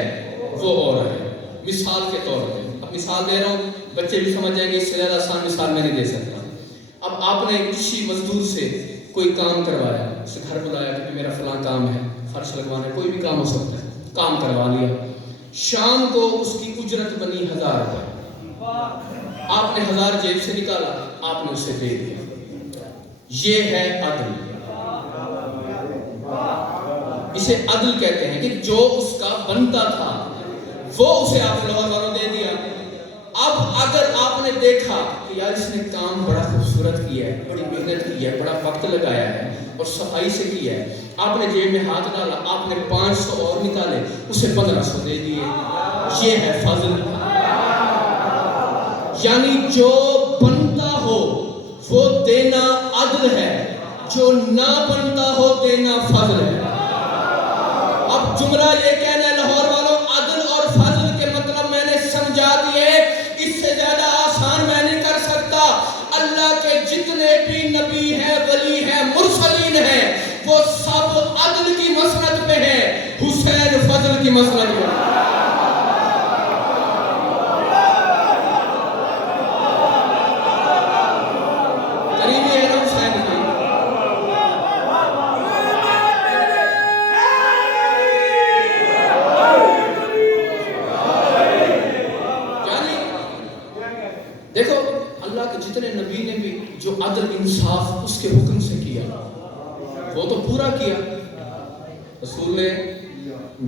وہ اور ہے۔ مثال کے طور پہ اب مثال دے رہا ہوں، بچے بھی سمجھ جائیں گے، اس سے زیادہ آسان مثال میں نہیں دے سکتا۔ اب آپ نے کسی مزدور سے کوئی کام کروایا، اسے گھر بلایا کہ میرا فلاں کام ہے، فرش لگوانا ہے، کوئی بھی کام ہو سکتا ہے، کام کروا لیا، شام کو اس کی اجرت بنی 1000 روپے، آپ نے 1000 جیب سے نکالا، آپ نے اسے دے دیا، یہ ہے عدل۔ اسے عدل کہتے ہیں کہ جو اس کا بنتا تھا وہ اسے آپ نے لاہور والوں دے دیا۔ اب اگر آپ نے دیکھا کہ یار اس نے کام بڑا خوبصورت کیا ہے، بڑی محنت کی ہے، بڑا وقت لگایا ہے اور صفائی سے کیا ہے، آپ نے جیب میں ہاتھ ڈالا، آپ نے 500 اور نکالے، اسے 1500 دے دیے، یہ ہے فضل۔ یعنی جو بنتا ہو وہ دینا عدل ہے، جو نہ بنتا ہو دینا فضل ہے۔ اب جملہ یہ کہنا ہے لاہور والوں، عدل اور فضل کے مطلب میں نے سمجھا دیے، اس سے زیادہ آسان میں نہیں کر سکتا۔ اللہ کے جتنے بھی نبی ہیں، ولی ہیں، مرسلین ہیں، وہ سب عدل کی مسند پہ ہیں، حسین فضل کی مسند پہ۔ دیکھو اللہ کے جتنے نبی نے بھی جو عدل انصاف اس کے حکم سے کیا وہ تو پورا کیا۔ رسول نے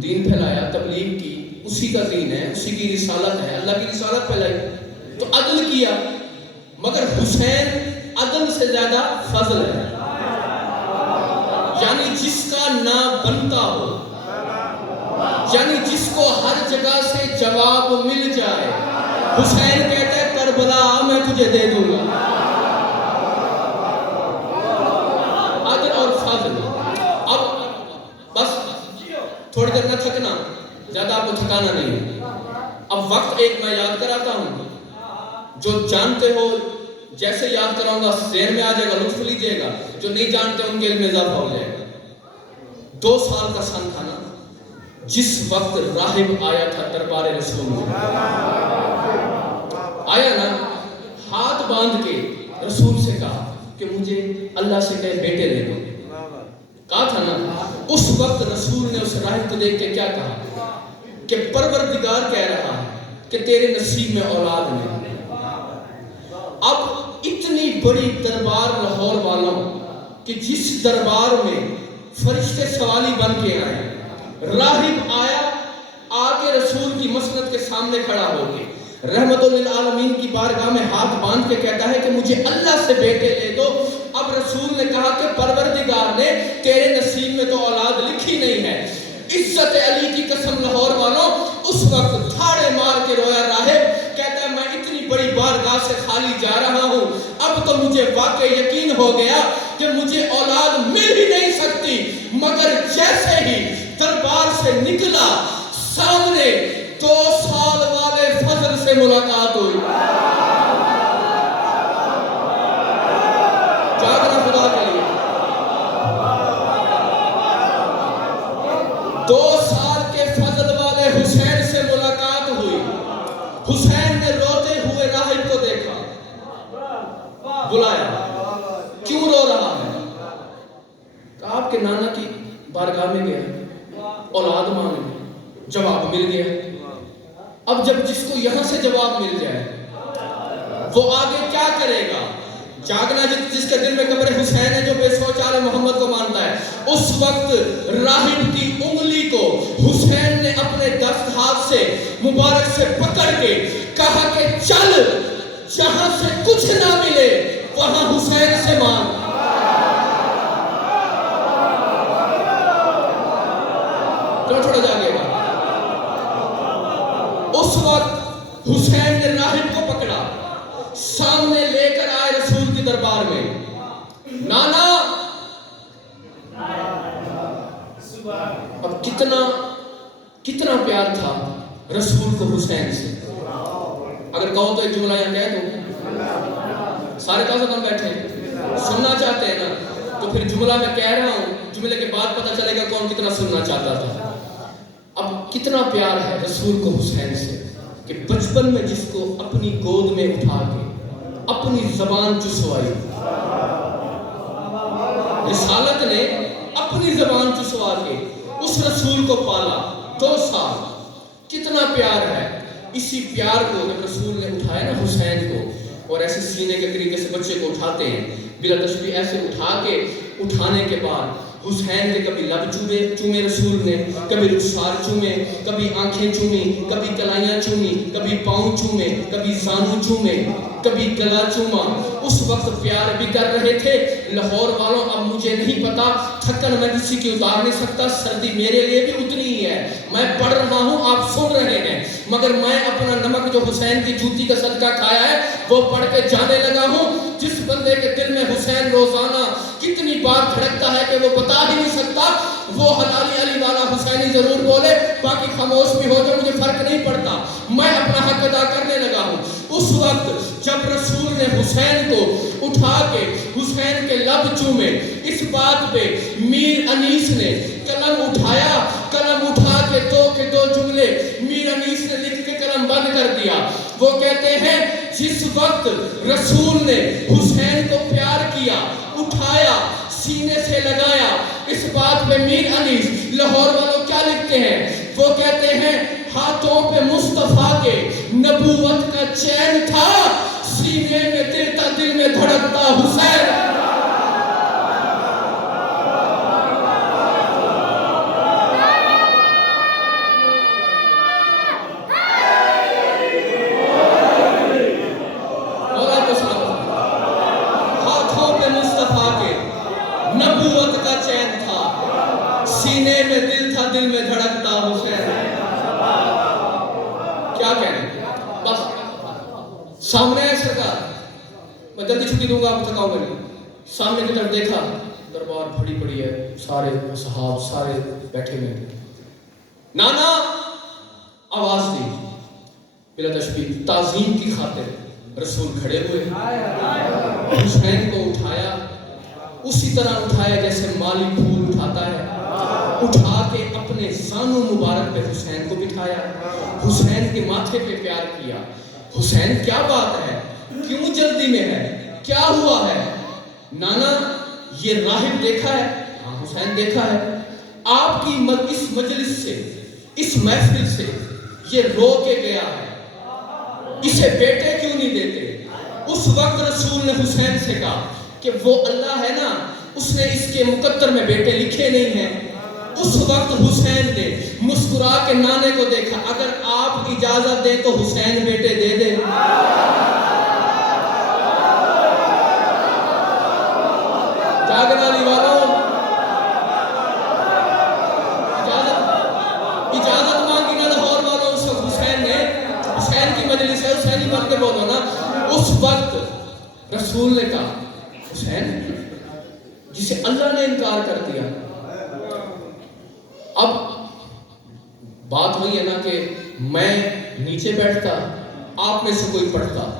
دین پھیلایا، تبلیغ کی، اسی کا دین ہے، اسی کی رسالت ہے، اللہ کی رسالت پھیلائی تو عدل کیا۔ مگر حسین عدل سے زیادہ فضل ہے، یعنی جس کا نہ بنتا ہو یعنی جس کو ہر جگہ سے جواب مل جائے. حسین کہتا ہے کربلا میں تجھے دے دوں گا. عدل اور فضل. اب بس تھوڑی دیر نہ تھکنا، زیادہ آپ کو تھکانا نہیں ہے. اب وقت ایک میں یاد کراتا ہوں، جو جانتے ہو جیسے یاد کراؤں گا ذہن میں آ جائے گا، لطف لیجئے گا. جو نہیں جانتے ان کے علم میں اضافہ ہو جائے گا. 2 سال کا سن تھا نا جس وقت راہب آیا تھا دربار رسول میں. آیا نا، ہاتھ باندھ کے رسول سے کہا کہ مجھے اللہ سے کہے بیٹے دے دو. کہا تھا نا. اس وقت رسول نے اس راہب کو دیکھ کے کیا کہا کہ پروردگار کہہ رہا ہے کہ تیرے نصیب میں اولاد نہیں. اب اتنی بڑی دربار لاہور والوں کہ جس دربار میں فرشتے سوالی بن کے آئے، راہب آیا، آگے رسول کی مسند کے سامنے کھڑا ہو کے رحمت للعالمین کی بارگاہ میں ہاتھ باندھ کے کہتا ہے کہ مجھے اللہ سے بیٹے دے دو. اب رسول نے کہا کہ پروردگار نے تیرے نصیب میں تو اولاد لکھی نہیں ہے. عزت علی کی قسم لاہور والوں، اس وقت دھاڑے مار کے رویا راہب. کہتا ہے میں اتنی بڑی بارگاہ سے خالی جا رہا ہوں، اب تو مجھے واقع یقین ہو گیا کہ مجھے اولاد مل ہی نہیں سکتی. مگر جیسے ہی دربار سے نکلا، سامنے 2 سال والے فضل سے ملاقات ہوئی. جاگنا خدا کے لیے. 2 سال کے فضل والے حسین سے ملاقات ہوئی. حسین نے روتے ہوئے راہب کو دیکھا، بلایا. کیوں رو رہا ہے؟ کہا آپ کے نانا کی بارگاہ میں گیا، اولاد مانگے، جواب مل گیا. اب جب جس کو یہاں سے جواب مل جائے وہ آگے کیا کرے گا؟ جاگنا جس کے دل میں قبر حسین ہے، جو بے سوچ آل محمد کو مانتا ہے. اس وقت راہب کی انگلی کو حسین نے اپنے دست ہاتھ سے مبارک سے پکڑ کے کہا کہ چل، جہاں سے کچھ نہ ملے وہاں حسین سے مانگ. تھوڑا جاگے گا. اس وقت حسین نے راہب کو پکڑا، سامنے لے کر آئے رسول کی دربار میں. نانا، اب کتنا پیار تھا رسول کو حسین سے. اگر کہو تو ایک جملہ یہاں کہہ دو. سارے تازہ کم بیٹھے سننا چاہتے ہیں نا، تو پھر جملہ میں کہہ رہا ہوں، جملے کے بعد پتہ چلے گا کون کتنا سننا چاہتا تھا. اب کتنا پیار ہے رسول کو حسین سے کہ بچپن میں جس کو اپنی گود میں اٹھا کے اپنی زبان چسوائی. رسالت نے اپنی زبان چسوا کے اس رسول کو پالا 2 سال. کتنا پیار ہے. اسی پیار کو جب رسول نے اٹھایا نا حسین کو، اور ایسے سینے کے طریقے سے بچے کو اٹھاتے ہیں بلا تشبیہ، ایسے اٹھا کے اٹھانے کے بعد حسین نے کبھی لب چومے رسول نے، کبھی رخسار چومے، کبھی آنکھیں چومی، کبھی کلائیاں چومی، کبھی پاؤں چومے، کبھی زانو چومے، کبھی گلا چوما. اس وقت پیار بھی کر رہے تھے. لاہور والوں، اب مجھے نہیں پتا، تھکن میں کسی کی اتار نہیں سکتا، سردی میرے لیے بھی اتنی ہی ہے. میں پڑھ رہا ہوں، آپ سن رہے ہیں، مگر میں اپنا نمک جو حسین کی جوتی کا صدقہ کھایا ہے وہ پڑھ کے جانے لگا ہوں. جس بندے کے دل میں حسین روزانہ کتنی بار دھڑکتا ہے کہ وہ بتا ہی نہیں سکتا، وہ حلالی علی والا حسینی ضرور بولے، باقی خاموش بھی ہو جائے، مجھے فرق نہیں پڑتا. میں اپنا حق ادا کرنے لگا ہوں. اس وقت جب رسول نے حسین کو اٹھا کے حسین کے لب چومے، اس بات پہ میر انیس نے قلم اٹھایا، قلم اٹھا کے 2 جملے میر انیس نے لکھ کے قلم بند کر دیا. وہ کہتے ہیں جس وقت رسول نے حسین کو پیار کیا، اٹھایا، سینے سے لگایا، اس بات پہ میر انیس لاہور والوں کیا لکھتے ہیں؟ وہ کہتے ہیں ہاتھوں پہ مصطفیٰ کے نبوت کا چین تھا، سینے میں دل تا دل میں دھڑکتا حسین. نبوت کا چین تھا، سینے میں دل تھا، دل میں دھڑکتا حسین. کہنا بس سامنے ہے سرکار، میں جلدی چھٹی دوں گا، آپ تھکاؤں گا نہیں. سامنے کی طرف دیکھا، دربار بھری پڑی ہے، سارے صحاب سارے بیٹھے ہوئے تھے. نانا آواز دی بلا تشبیہ، تعظیم کی خاطر رسول کھڑے ہوئے، حسین کو اٹھایا، اسی طرح اٹھایا جیسے مالی پھول اٹھاتا ہے، اٹھا کے اپنے زانو مبارک پہ حسین کو بٹھایا، حسین کے ماتھے پہ پیار کیا. حسین کیا بات ہے، کیوں جلدی میں ہے، کیا ہوا ہے؟ نانا یہ راہب دیکھا ہے؟ ہاں حسین دیکھا ہے. آپ کی اس مجلس سے، اس محفل سے یہ رو کے گیا ہے، اسے بیٹے کیوں نہیں دیتے؟ اس وقت رسول نے حسین سے کہا کہ وہ اللہ ہے نا، اس نے اس کے مقدر میں بیٹے لکھے نہیں ہیں. اس وقت حسین نے مسکرا کے نانے کو دیکھا، اگر آپ اجازت دیں تو حسین بیٹے دے دے. جاگنالی والوں اجازت مانگی نا لاہور والوں. اس وقت حسین نے، حسین کی مجلس ہے، حسینی بن کے بولو نا. اس وقت رسول نے کہا حسین جسے اللہ نے انکار کر دیا. اب بات وہی ہے نا کہ میں نیچے بیٹھتا، آپ میں سے کوئی پڑھتا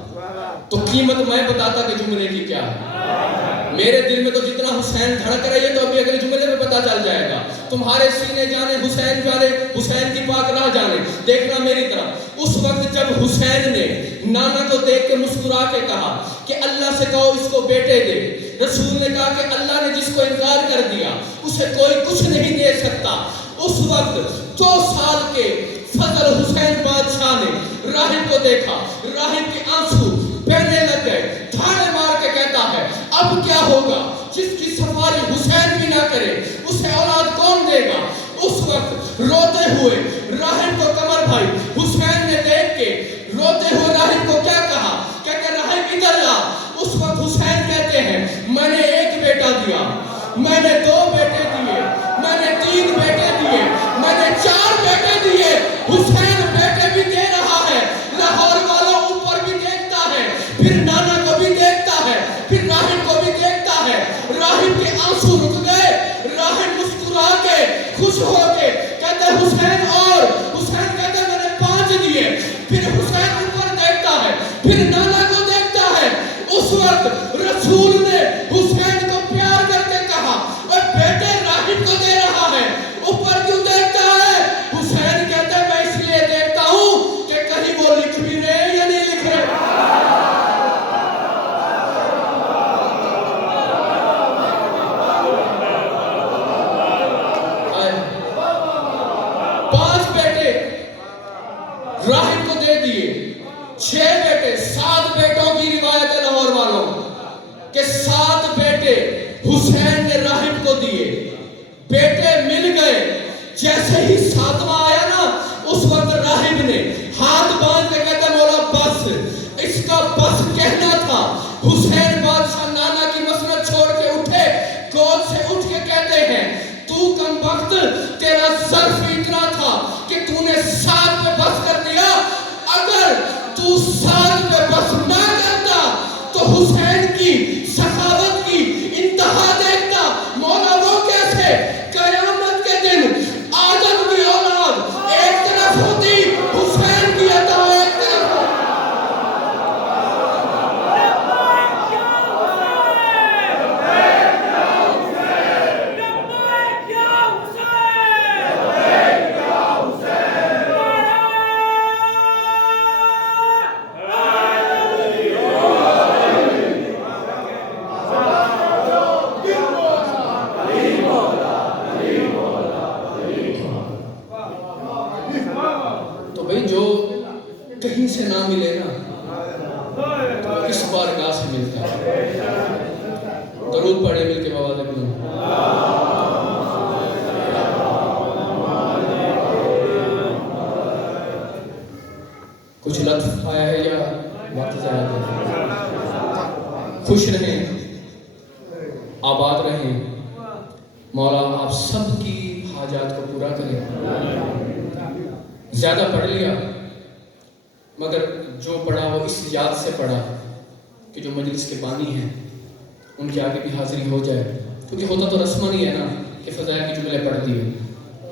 تو قیمت میں بتاتا کہ جملے کی کیا ہے. میرے دل میں تو جتنا حسین دھڑک رہی ہے تو ابھی اگلے جملے میں پتا چل جائے گا. تمہارے سینے جانے حسین جانے، حسین کی پاک راہ جانے. دیکھنا میری طرف. اس وقت جب حسین نے نانا کو دیکھ کے مسکرا کے کہا کہ اللہ سے کہو اس کو بیٹے دے، رسول نے کہا کہ اللہ نے جس کو انکار کر دیا اسے کوئی کچھ نہیں دے سکتا. اس وقت 2 سال کے فضل حسین بادشاہ نے راہب کو دیکھا، راہب کے آنسو بہنے لگ گئے. دھاڑے مار کے کہتا ہے اب کیا ہوگا؟ جس کی سفاری حسین بھی نہ کرے اسے اولاد کون دے گا؟ اس وقت روتے ہوئے راہب کو کمر بھائی حسین نے دیکھ کے روتے ہوئے راہب کو کیا کہا کہ راہب ادھر آ. اس وقت حسین کہتے ہیں میں نے 1 بیٹا دیا، میں نے 2 بیٹے دیے، میں نے 3 بیٹے دیے، میں نے 4 بیٹے دیے. حسین بیٹے بھی دے رہا ہے، لاہور والوں اوپر بھی دیکھتا ہے، پھر نانا کو بھی دیکھتا ہے، پھر راہب کو بھی دیکھتا ہے. راہب کے آنسو رک گئے. راہب مسکرا کے خوش ہو کے کہتے حسین، اور حسین کہتے میں نے 5 دیے. پھر حسین اوپر دیکھتا ہے، پھر نانا کو دیکھتا ہے. اس وقت رسول نے حسین کو پیار کر کے کہا اے بیٹے راہب کو دے رہا ہے، اوپر کیوں دیکھتا ہے؟ حسین کہتے میں اس لیے دیکھتا ہوں کہ کہیں وہ لکھ بھی رہے یا نہیں لکھ رہے. راہب کو دے دیے، 6 بیٹے، 7 بیٹوں کی روایت ہے لاہور والوں کہ 7 بیٹے حسین نے راہب کو دیے. بیٹے مل گئے. جیسے ہی 7واں آیا نا اس وقت راہب نے ہاتھ باندھ کے کہتا مولا بس، اس کا بس کہنا تھا. حسین بادشاہ نانا کی مسند چھوڑ کے اٹھے، گود سے اٹھ کے کہتے ہیں تو کم وقت تیرا ظرف اتنا تھا کہ تو نے 7 پہ بس کر دیا. اگر تو 7 پہ بس نہ کرتا تو حسین کی سخاوت کی انتہا دیکھتا. مولا وہ کیسے؟ قیامت کے دن آدم کی اولاد ایک طرف ہوتی، حسین کی عطا ایک طرف ہوتی. کہیں سے نہ ملے نا تو اس بارگاہ سے ملتا ہے. درود پڑھے مل کے بابا دے. کچھ لطف آیا ہے یا وقت ضائع کریں؟ خوش رہیں، آباد رہیں. مولا آپ سب کی حاجات کو پورا کریں. زیادہ پڑھ لیا مگر جو پڑھا وہ اس یاد سے پڑھا کہ جو مجلس کے بانی ہیں ان کے آگے بھی حاضری ہو جائے، کیونکہ ہوتا تو رسم ہی ہے نا کہ فضائل کی جملے پڑھ دیے،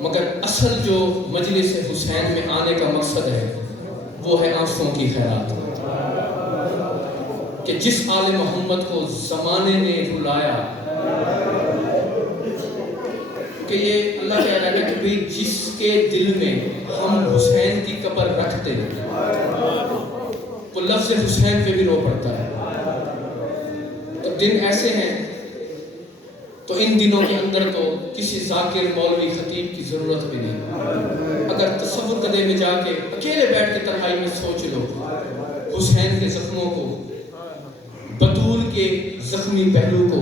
مگر اصل جو مجلس حسین میں آنے کا مقصد ہے وہ ہے آنسوں کی خیرات، کہ جس آل محمد کو زمانے نے رلایا، کہ یہ اللہ کہہ رہا ہے کہ جس کے دل میں ہم حسین کی قبر رکھتے وہ لفظ حسین پہ بھی رو پڑتا ہے۔ تو دن ایسے ہیں، تو ان دنوں کے اندر تو کسی ذاکر مولوی خطیب کی ضرورت بھی نہیں۔ اگر تصور قدے میں جا کے اکیلے بیٹھ کے تنہائی میں سوچ لو حسین کے زخموں کو، بطول کے زخمی پہلو کو،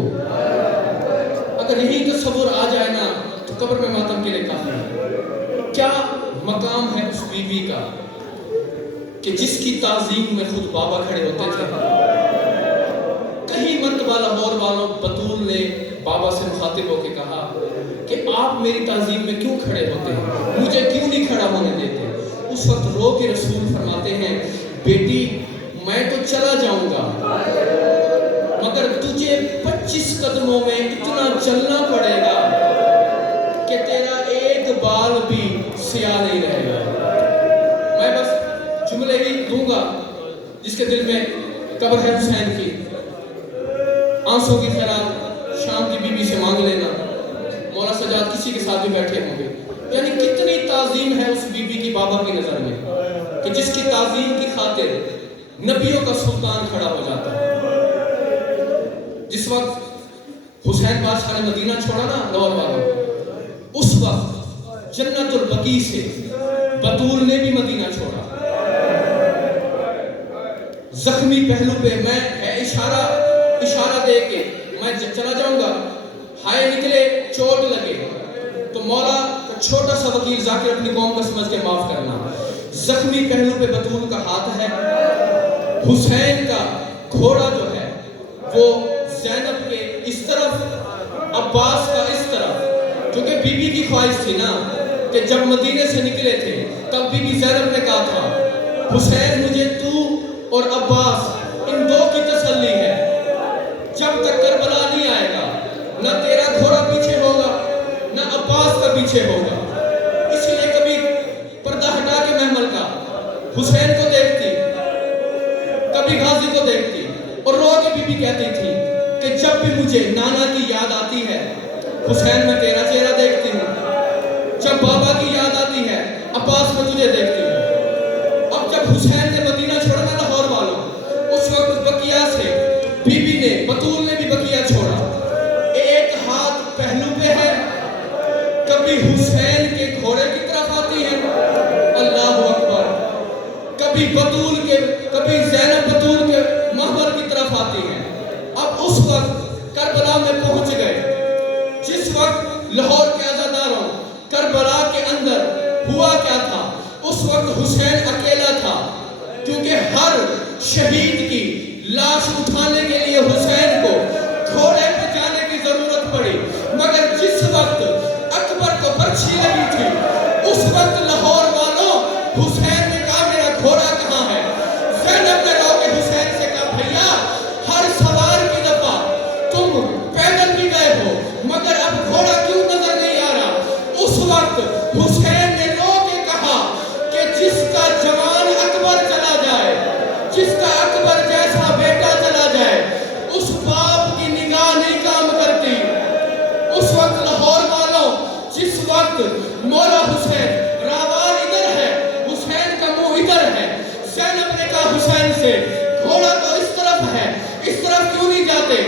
اگر یہی تصور آ جائے نا تو قبر میں ماتم کے لیے کافی ہے۔ کیا مقام ہے اس بی بی کا کہ جس کی تعظیم میں خود بابا کھڑے ہوتے تھے۔ کئی مرتبہ لاہور والوں بطول نے بابا سے مخاطب ہو کے کہا کہ آپ میری تعظیم میں کیوں کھڑے ہوتے ہیں، مجھے کیوں نہیں کھڑا ہونے دیتے؟ اس وقت رو کے رسول فرماتے ہیں بیٹی میں تو چلا جاؤں گا مگر تجھے 25 قدموں میں اتنا چلنا پڑے گا کہ تیرا ایک بال بھی سیاہ نہیں رہے گا۔ میں بس جملے ہی دوں گا، جس کے دل میں قبر ہے حسین کی، آنسوں کی خیرات شام کی بی بی سے مانگ لینا، مولا سجاد کسی کے ساتھ بھی بیٹھے ہوں گے۔ یعنی کتنی تعظیم ہے اس بی بی کی بابا کی نظر میں کہ جس کی تعظیم کی خاطر نبیوں کا سلطان کھڑا ہو جاتا ہے۔ جس وقت حسین بادشاہ نے مدینہ چھوڑا نا لاہور والوں، اس وقت جنت البقیع سے بطول نے بھی مدینہ چھوڑا۔ زخمی پہلو پہ میں اشارہ دے کے میں چلا جاؤں گا، ہائے نکلے چوٹ لگے تو مولا کا چھوٹا سا وکیل ذاکر اپنی قوم کا سمجھ کے معاف کرنا۔ زخمی پہلو پہ بطول کا ہاتھ ہے، حسین کا گھوڑا جو ہے وہ زینب کے اس طرف، عباس کا اس طرف، جو کہ بی بی کی خواہش تھی نا کہ جب مدینے سے نکلے تھے تب بی بی زینب نے کہا تھا حسین مجھے تو اور عباس ان دو کی تسلی ہے، جب تک کربلا نہیں آئے گا نہ تیرا گھوڑا پیچھے ہوگا نہ عباس کا پیچھے ہوگا۔ اس لیے کبھی پردہ ہٹا کے محمل کا حسین کو دیکھتی، کبھی غازی کو دیکھتی اور رو کے بی بی کہتی تھی کہ جب بھی مجھے نانا کی یاد آتی ہے حسین میں تیرا چہرہ دیکھتی ہوں، جب بابا کی یاد آتی ہے عباس میں تجھے دیکھتی ہوں۔ اب جب حسین نے مدینہ چھوڑا نا لاہور والوں، اس وقت بقیہ سے بی بی نے، بطول نے بھی بقیہ چھوڑا۔ ایک ہاتھ پہلو پہ ہے، کبھی حسین کے گھوڑے کی طرف آتی ہے اللہ اکبر، کبھی بطول کے، کبھی زینب بطول کے محور کی طرف آتی ہے۔ اب اس وقت کربلا میں پہنچ گئے، جس وقت لاہور کے عزاداروں کربلا کے اندر ہوا کیا تھا، اس وقت حسین اکیلا تھا، کیونکہ ہر شہید کی لاش اٹھانے کے لیے حسین کو گھوڑے پہ جانے کی ضرورت پڑی، مگر جس وقت اکبر کو برچھی لگی تھی اس وقت لاہور والوں حسین نے کہا میرا گھوڑا کہاں ہے؟ زینب نے رو کے حسین سے کہا بھیا ہر سوار کی دفعہ تم پیدل بھی گئے ہو مگر اب گھوڑا کیوں نظر نہیں آ رہا؟ اس وقت حسین نے رو کے کہا کہ جس کا جوان اکبر چلا جائے، جس کا اکبر جیسا بیٹا چلا جائے، اس باپ کی نگاہ نہیں کام کرتی۔ اس وقت لاہور والوں، جس وقت مولا حسین راوار ادھر ہے، حسین کا منہ ادھر ہے، زینب نے کہا حسین سے گھوڑا تو اس طرف ہے، اس طرف کیوں نہیں جاتے؟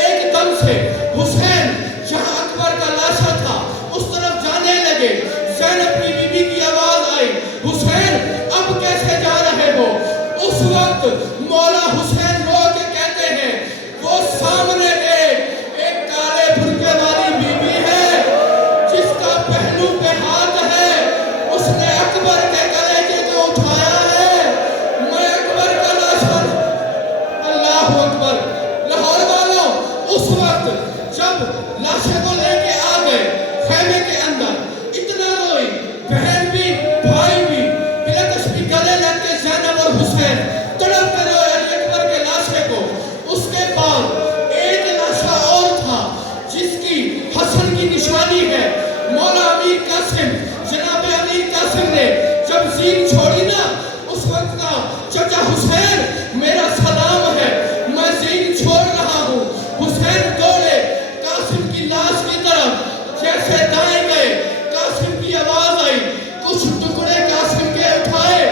ایک دم سے حسین جہاں اکبر کا لاشا تھا اس طرف جانے لگے، زینب کی بی بی کی آواز آئی حسین اب کیسے جا رہے ہو؟ اس وقت مولا حسین رو کے کہتے ہیں وہ سامنے ایک کالے برقعے والی بی بی ہے جس کا پہلو پہ ہاتھ ہے، اس نے اکبر کے کلیجے کو اٹھایا ہے، میں اکبر کا لاشا، اللہ اکبر۔ لاہور والوں اس وقت جب لاشے کو لے کے آ گئے خیمے کے اندر، اتنا روئی، بہن بھی بھائی بھی، بلا تشبیہ گلے لگ کے زینب اور حسین حسین تڑپتے رہے علی اکبر کے لاشے کو. اس کے بعد ایک لاشا اور تھا جس کی حسن کی نشانی ہے. مولا امیر قاسم، جناب امیر قاسم نے جب زین چھوڑی نا، اس وقت کا چچا حسین میرا سلام ہے، میں زین چھوڑ رہا ہوں. حسین دوڑے قاسم کی لاش کی طرف، جیسے دائیں گئے قاسم کی آواز آئی، کچھ ٹکڑے قاسم کے اٹھائے،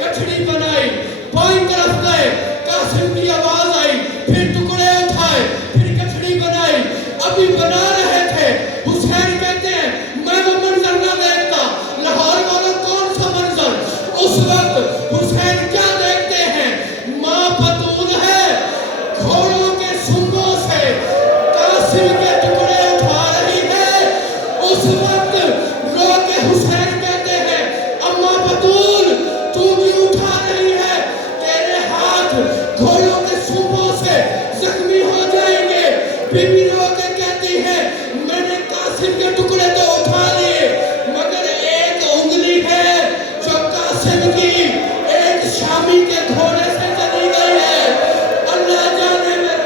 کچھڑی بنائی. بائیں طرف گئے، قاسم کی آواز آئی، پھر ٹکڑے اٹھائے، پھر کچھڑی بنائی. ابھی بنا رہے تھے، حسین کہتے ہیں میں وہ منظر نہ دیکھتا. لاہور والوں کون سا منظر؟ اس وقت حسین کیا دیکھتے ہیں؟ ماں بطول ہے، گھوڑوں کے سنگوں سے قاسم کے ٹکڑے اٹھا رہی ہے. اس وقت رو کے حسین کہتے ہیں اماں بطول تو بھی اٹھا رہی ہے، تیرے ہاتھ گھوڑوں کے سنگوں سے زخمی ہو جائیں گے. بی بی رو کے کہتی ہے میں نے قاسم کے ٹکڑے تو اٹھا لیے، مگر ایک انگلی ہے جو قاسم کی ایک شامی کے گھوڑے سے چلی گئی ہے. اللہ جانے میں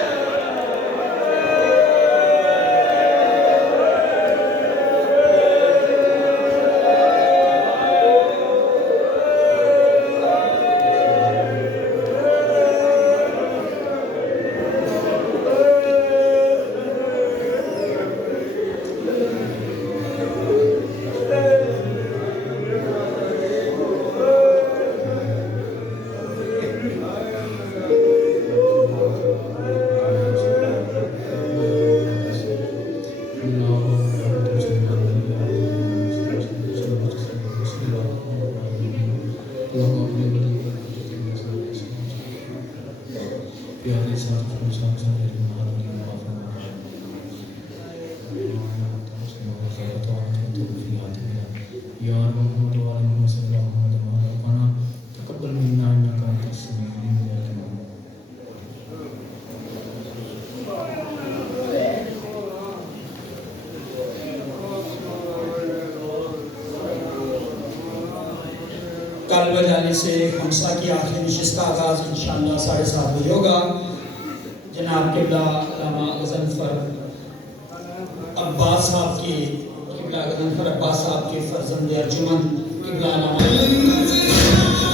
کل بجانے سے خمسہ کی آخری نشست کا آغاز انشاءاللہ 7:30 بجے ہوگا. جناب قبلہ علامہ غضنفر عباس صاحب کی قبلہ غضنفر عباس صاحب کے فرزند ارجمند قبلہ علامہ